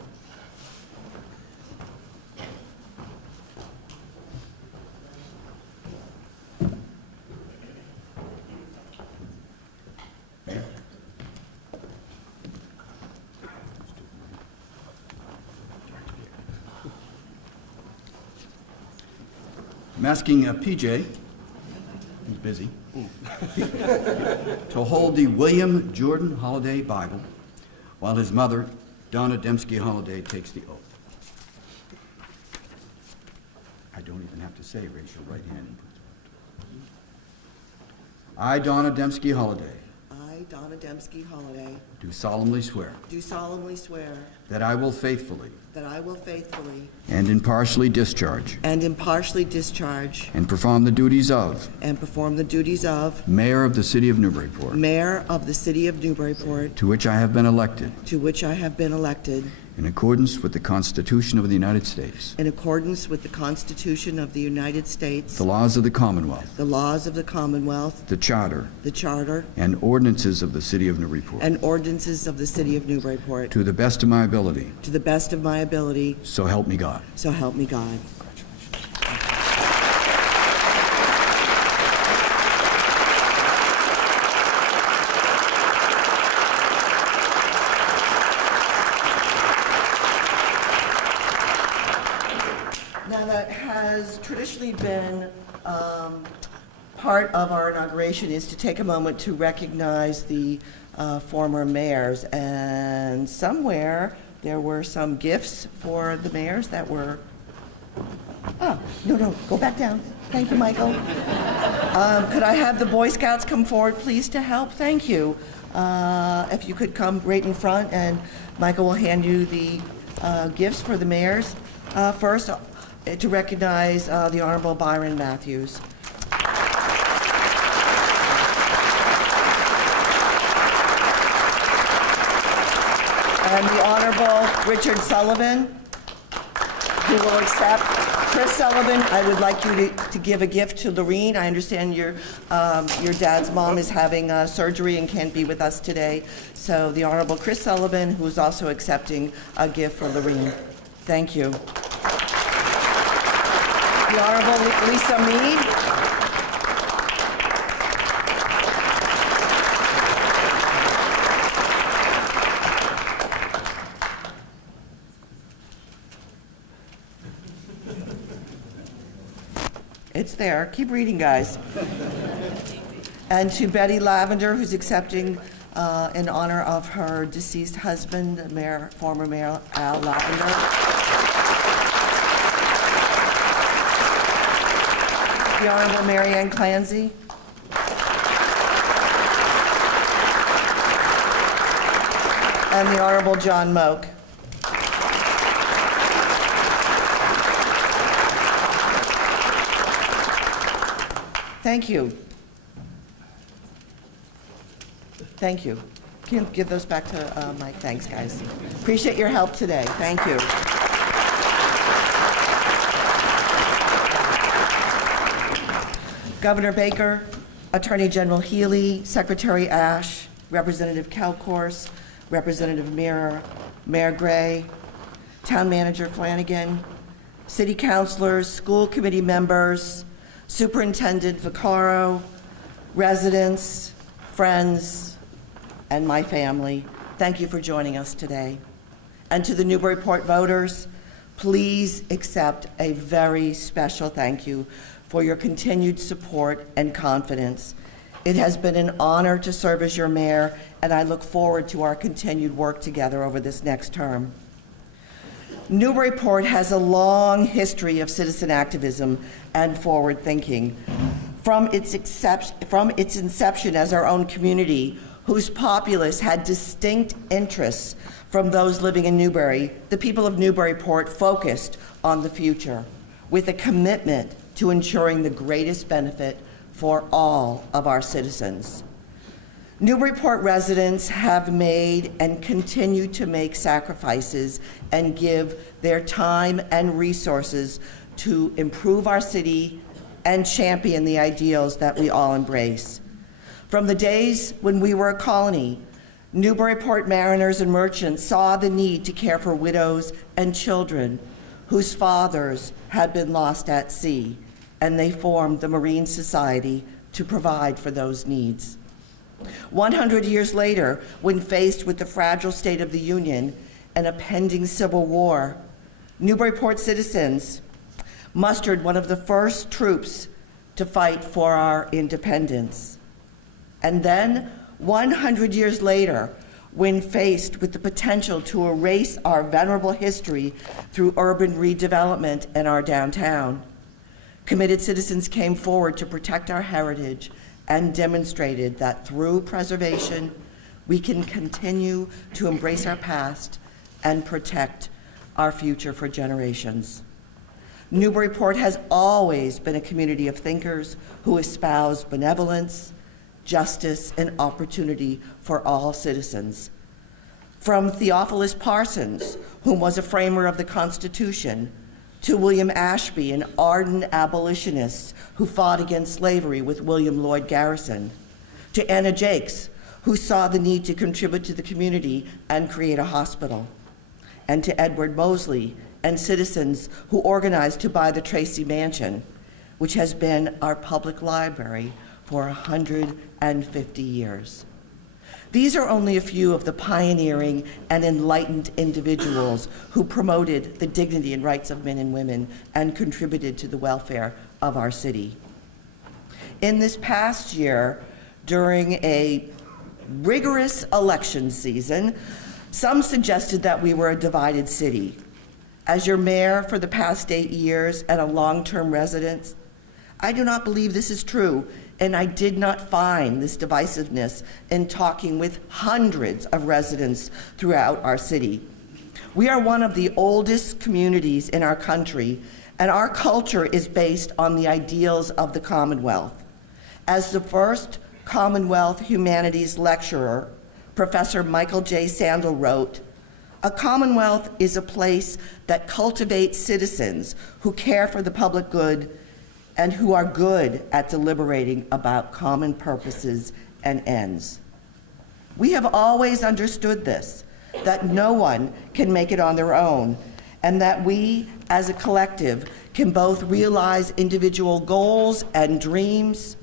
I'm asking PJ, he's busy, to hold the William Jordan Holliday Bible while his mother, Donna Dembski Holliday, takes the oath. I don't even have to say, raise your right hand. I, Donna Dembski Holliday, I, Donna Dembski Holliday, do solemnly swear do solemnly swear that I will faithfully that I will faithfully and impartially discharge and impartially discharge and perform the duties of and perform the duties of Mayor of the City of Newburyport, Mayor of the City of Newburyport, to which I have been elected to which I have been elected in accordance with the Constitution of the United States, in accordance with the Constitution of the United States, the laws of the Commonwealth, the laws of the Commonwealth, the Charter, the Charter, and ordinances of the City of Newburyport, and ordinances of the City of Newburyport, to the best of my ability, to the best of my ability, so help me God. so help me God. Now, that has traditionally been part of our inauguration, is to take a moment to recognize the former mayors. And somewhere, there were some gifts for the mayors that were, oh, no, go back down. Thank you, Michael. Could I have the Boy Scouts come forward, please, to help? Thank you. If you could come right in front, and Michael will hand you the gifts for the mayors. First, to recognize the Honorable Byron Matthews. And the Honorable Richard Sullivan, who will accept. Chris Sullivan, I would like you to give a gift to Lorene. I understand your dad's mom is having surgery and can't be with us today. So the Honorable Chris Sullivan, who is also accepting a gift for Lorene. Thank you. The Honorable Lisa Mead. It's there. Keep reading, guys. And to Betty Lavender, who's accepting in honor of her deceased husband, former Mayor Al Lavender. The Honorable Mary Ann Clancy. And the Honorable John Moak. Thank you. Thank you. Can you give those back to Mike? Thanks, guys. Appreciate your help today. Thank you. Governor Baker, Attorney General Healy, Secretary Ash, Representative Kalkors, Representative Mirror, Mayor Gray, Town Manager Flanagan, City Councilors, school committee members, Superintendent Vaccaro, residents, friends, and my family, thank you for joining us today. And to the Newburyport voters, please accept a very special thank you for your continued support and confidence. It has been an honor to serve as your mayor, and I look forward to our continued work together over this next term. Newburyport has a long history of citizen activism and forward thinking. From its inception as our own community, whose populace had distinct interests from those living in Newbury, the people of Newburyport focused on the future with a commitment to ensuring the greatest benefit for all of our citizens. Newburyport residents have made and continue to make sacrifices and give their time and resources to improve our city and champion the ideals that we all embrace. From the days when we were a colony, Newburyport mariners and merchants saw the need to care for widows and children whose fathers had been lost at sea, and they formed the Marine Society to provide for those needs. 100 years later, when faced with the fragile state of the Union and a pending civil war, Newburyport citizens mustered one of the first troops to fight for our independence. And then, 100 years later, when faced with the potential to erase our venerable history through urban redevelopment in our downtown, committed citizens came forward to protect our heritage and demonstrated that through preservation, we can continue to embrace our past and protect our future for generations. Newburyport has always been a community of thinkers who espouse benevolence, justice, and opportunity for all citizens. From Theophilus Parsons, whom was a framer of the Constitution, to William Ashby, an ardent abolitionist who fought against slavery with William Lloyd Garrison, to Anna Jakes, who saw the need to contribute to the community and create a hospital, and to Edward Mosley and citizens who organized to buy the Tracy Mansion, which has been our public library for 150 years. These are only a few of the pioneering and enlightened individuals who promoted the dignity and rights of men and women and contributed to the welfare of our city. In this past year, during a rigorous election season, some suggested that we were a divided city. As your mayor for the past 8 years and a long-term resident, I do not believe this is true, and I did not find this divisiveness in talking with hundreds of residents throughout our city. We are one of the oldest communities in our country, and our culture is based on the ideals of the Commonwealth. As the first Commonwealth humanities lecturer, Professor Michael J. Sandel wrote, "A Commonwealth is a place that cultivates citizens who care for the public good and who are good at deliberating about common purposes and ends." We have always understood this, that no one can make it on their own, and that we, as a collective, can both realize individual goals and dreams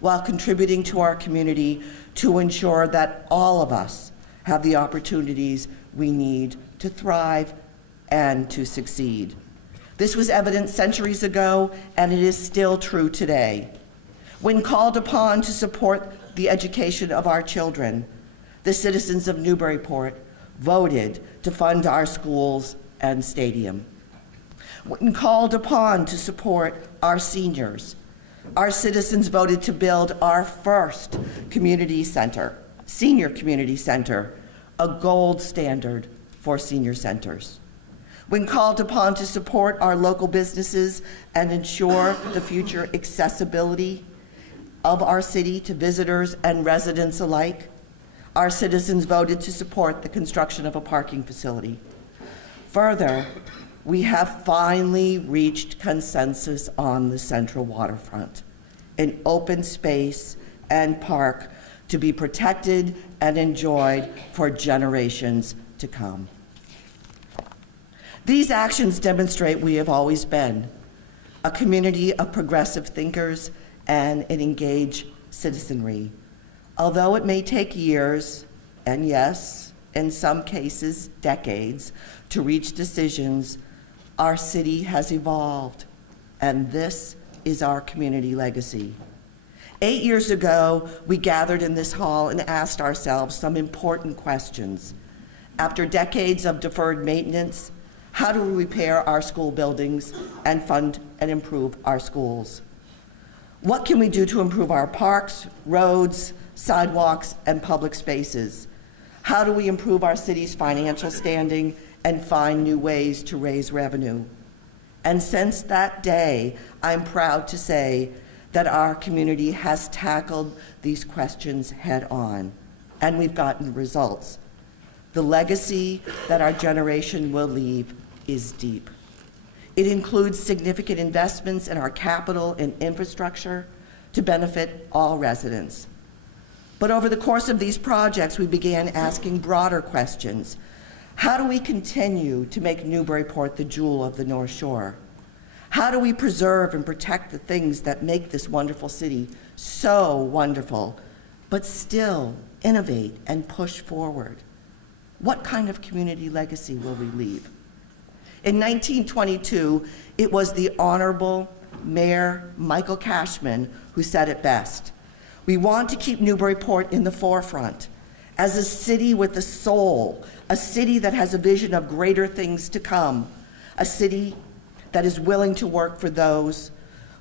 while contributing to our community to ensure that all of us have the opportunities we need to thrive and to succeed. This was evident centuries ago, and it is still true today. When called upon to support the education of our children, the citizens of Newburyport voted to fund our schools and stadium. When called upon to support our seniors, our citizens voted to build our first community center, senior community center, a gold standard for senior centers. When called upon to support our local businesses and ensure the future accessibility of our city to visitors and residents alike, our citizens voted to support the construction of a parking facility. Further, we have finally reached consensus on the Central Waterfront, an open space and park to be protected and enjoyed for generations to come. These actions demonstrate we have always been a community of progressive thinkers and an engaged citizenry. Although it may take years, and yes, in some cases, decades, to reach decisions, our city has evolved, and this is our community legacy. 8 years ago, we gathered in this hall and asked ourselves some important questions. After decades of deferred maintenance, how do we repair our school buildings and fund and improve our schools? What can we do to improve our parks, roads, sidewalks, and public spaces? How do we improve our city's financial standing and find new ways to raise revenue? And since that day, I'm proud to say that our community has tackled these questions head on, and we've gotten results. The legacy that our generation will leave is deep. It includes significant investments in our capital and infrastructure to benefit all residents. But over the course of these projects, we began asking broader questions. How do we continue to make Newburyport the jewel of the North Shore? How do we preserve and protect the things that make this wonderful city so wonderful, but still innovate and push forward? What kind of community legacy will we leave? In 1922, it was the Honorable Mayor Michael Cashman who said it best. We want to keep Newburyport in the forefront as a city with a soul, a city that has a vision of greater things to come, a city that is willing to work for those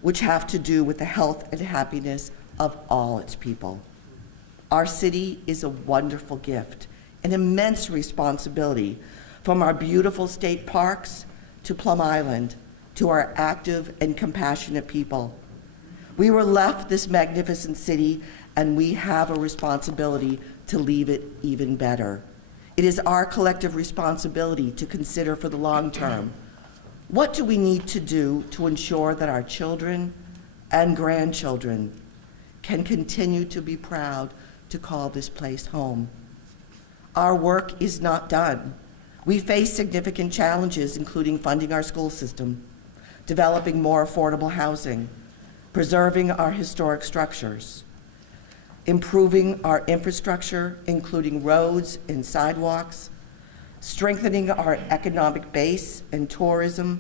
which have to do with the health and happiness of all its people. Our city is a wonderful gift, an immense responsibility, from our beautiful state parks to Plum Island, to our active and compassionate people. We were left this magnificent city, and we have a responsibility to leave it even better. It is our collective responsibility to consider for the long term. What do we need to do to ensure that our children and grandchildren can continue to be proud to call this place home? Our work is not done. We face significant challenges, including funding our school system, developing more affordable housing, preserving our historic structures, improving our infrastructure, including roads and sidewalks, strengthening our economic base and tourism,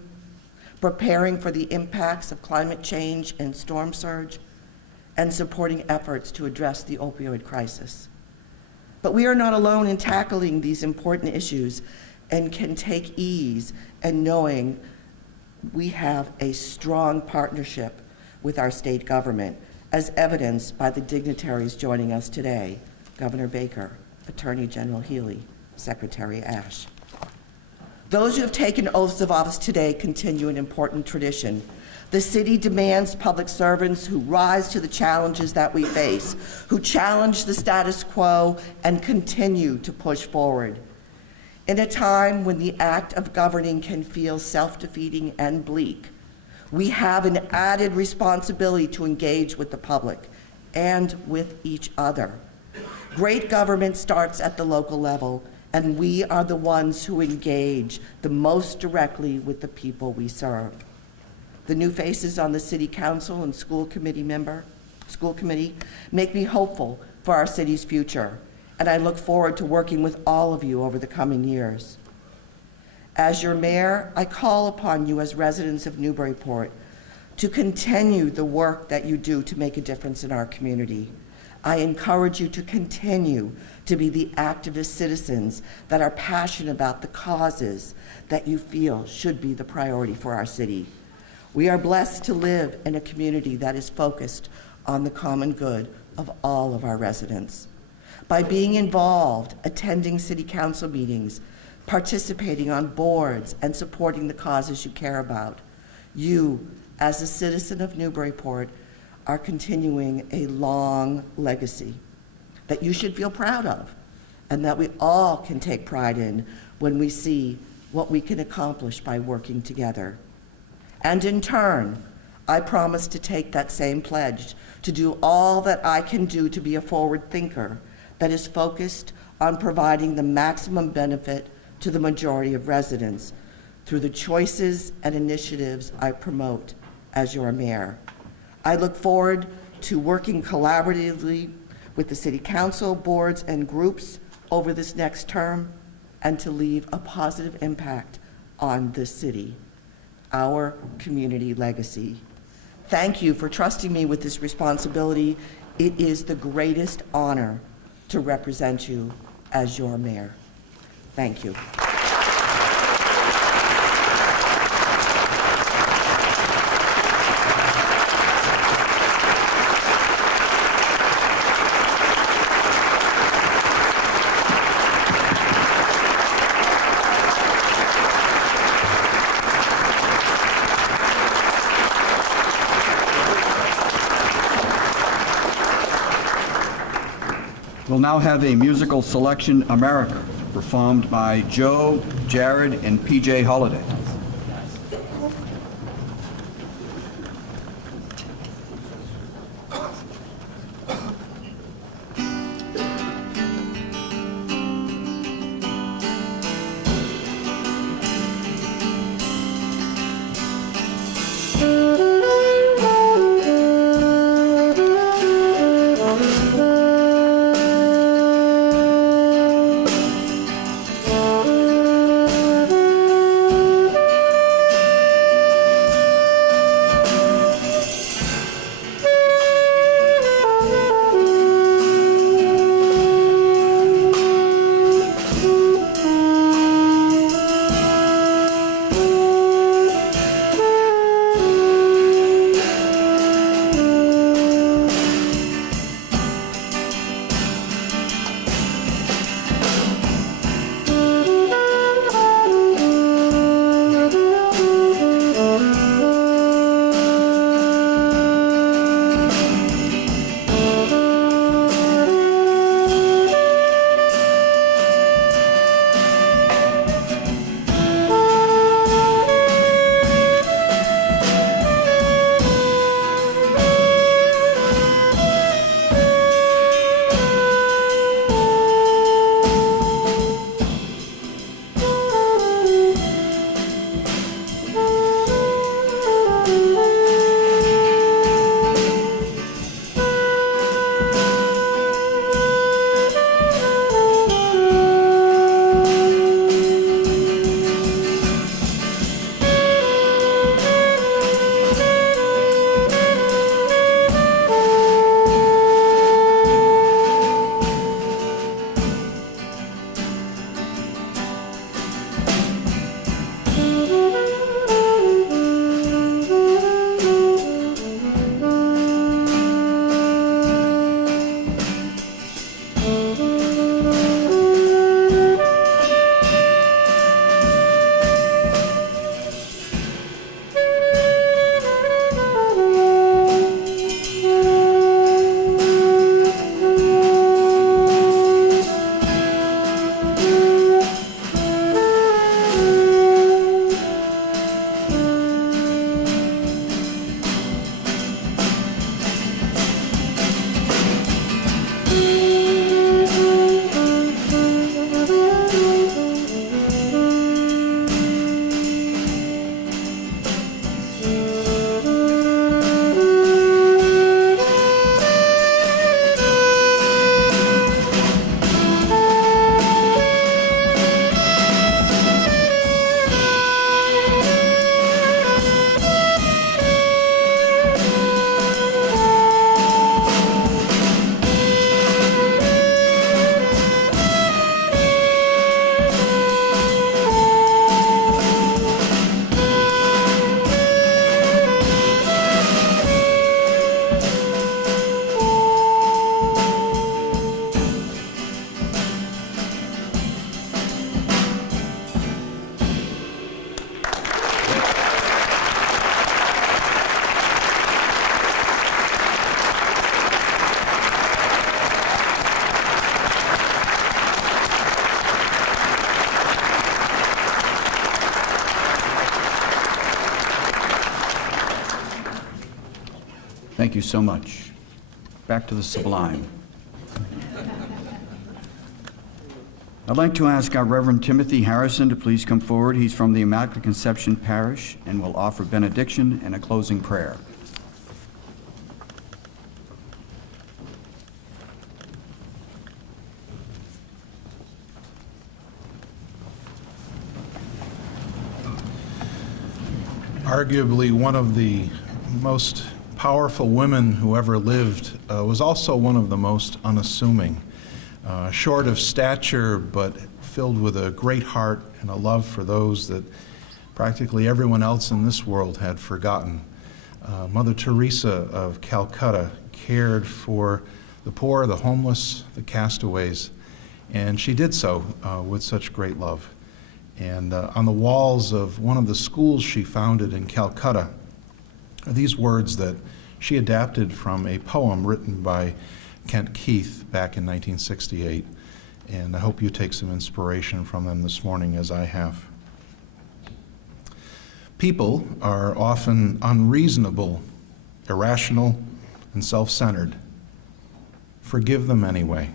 preparing for the impacts of climate change and storm surge, and supporting efforts to address the opioid crisis. But we are not alone in tackling these important issues and can take ease in knowing we have a strong partnership with our state government, as evidenced by the dignitaries joining us today, Governor Baker, Attorney General Healy, Secretary Ash. Those who have taken oaths of office today continue an important tradition. The city demands public servants who rise to the challenges that we face, who challenge the status quo and continue to push forward. In a time when the act of governing can feel self-defeating and bleak, we have an added responsibility to engage with the public and with each other. Great government starts at the local level, and we are the ones who engage the most directly with the people we serve. The new faces on the City Council and school committee make me hopeful for our city's future, and I look forward to working with all of you over the coming years. As your mayor, I call upon you as residents of Newburyport to continue the work that you do to make a difference in our community. I encourage you to continue to be the activist citizens that are passionate about the causes that you feel should be the priority for our city. We are blessed to live in a community that is focused on the common good of all of our residents. By being involved, attending city council meetings, participating on boards, and supporting the causes you care about, you, as a citizen of Newburyport, are continuing a long legacy that you should feel proud of, and that we all can take pride in when we see what we can accomplish by working together. And in turn, I promise to take that same pledge to do all that I can do to be a forward thinker that is focused on providing the maximum benefit to the majority of residents through the choices and initiatives I promote as your mayor. I look forward to working collaboratively with the City Council, boards, and groups over this next term, and to leave a positive impact on this city, our community legacy. Thank you for trusting me with this responsibility. It is the greatest honor to represent you as your mayor. Thank you. We'll now have a musical selection, America, performed by Joe, Jared, and PJ Holiday. Thank you so much. Back to the sublime. I'd like to ask our Reverend Timothy Harrison to please come forward. He's from the Immaculate Conception Parish and will offer benediction and a closing prayer. Arguably one of the most powerful women who ever lived, was also one of the most unassuming. Short of stature, but filled with a great heart and a love for those that practically everyone else in this world had forgotten. Mother Teresa of Calcutta cared for the poor, the homeless, the castaways, and she did so with such great love. And on the walls of one of the schools she founded in Calcutta are these words that she adapted from a poem written by Kent Keith back in 1968. And I hope you take some inspiration from them this morning, as I have. People are often unreasonable, irrational, and self-centered. Forgive them anyway.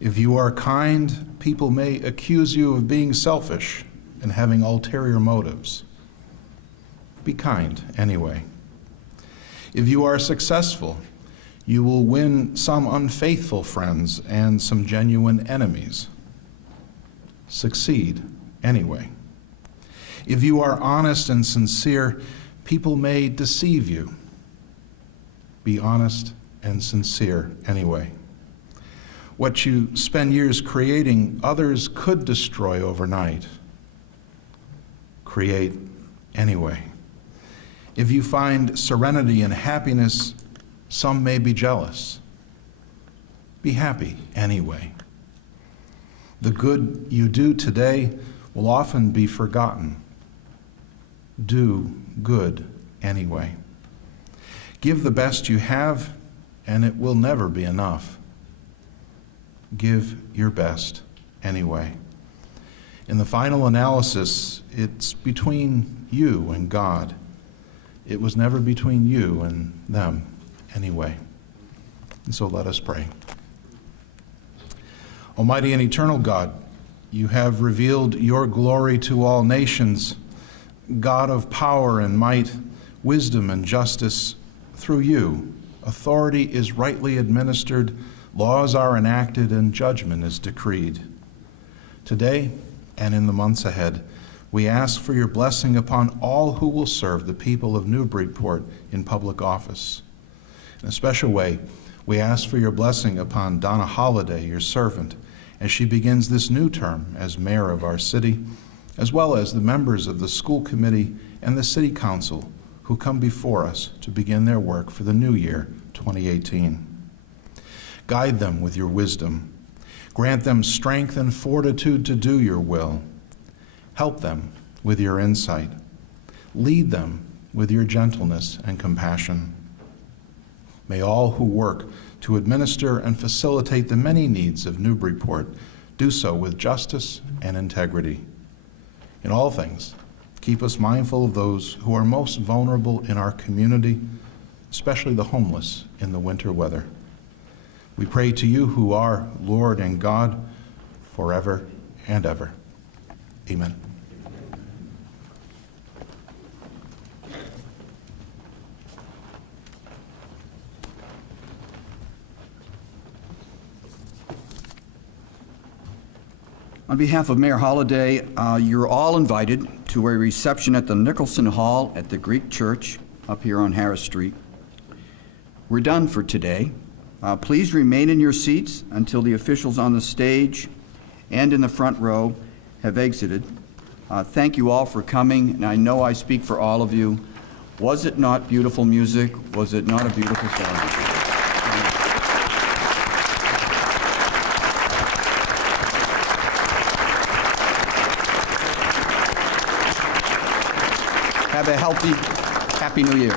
If you are kind, people may accuse you of being selfish and having ulterior motives. Be kind anyway. If you are successful, you will win some unfaithful friends and some genuine enemies. Succeed anyway. If you are honest and sincere, people may deceive you. Be honest and sincere anyway. What you spend years creating, others could destroy overnight. Create anyway. If you find serenity and happiness, some may be jealous. Be happy anyway. The good you do today will often be forgotten. Do good anyway. Give the best you have, and it will never be enough. Give your best anyway. In the final analysis, it's between you and God. It was never between you and them anyway. And so let us pray. Almighty and eternal God, you have revealed your glory to all nations, God of power and might, wisdom and justice. Through you, authority is rightly administered, laws are enacted, and judgment is decreed. Today and in the months ahead, we ask for your blessing upon all who will serve the people of Newburyport in public office. In a special way, we ask for your blessing upon Donna Holliday, your servant, as she begins this new term as mayor of our city, as well as the members of the school committee and the city council who come before us to begin their work for the new year, 2018. Guide them with your wisdom. Grant them strength and fortitude to do your will. Help them with your insight. Lead them with your gentleness and compassion. May all who work to administer and facilitate the many needs of Newburyport do so with justice and integrity. In all things, keep us mindful of those who are most vulnerable in our community, especially the homeless in the winter weather. We pray to you who are Lord and God forever and ever. Amen. On behalf of Mayor Holliday, you're all invited to a reception at the Nicholson Hall at the Greek Church up here on Harris Street. We're done for today. Please remain in your seats until the officials on the stage and in the front row have exited. Thank you all for coming, and I know I speak for all of you. Was it not beautiful music? Was it not a beautiful song? Have a healthy, happy New Year.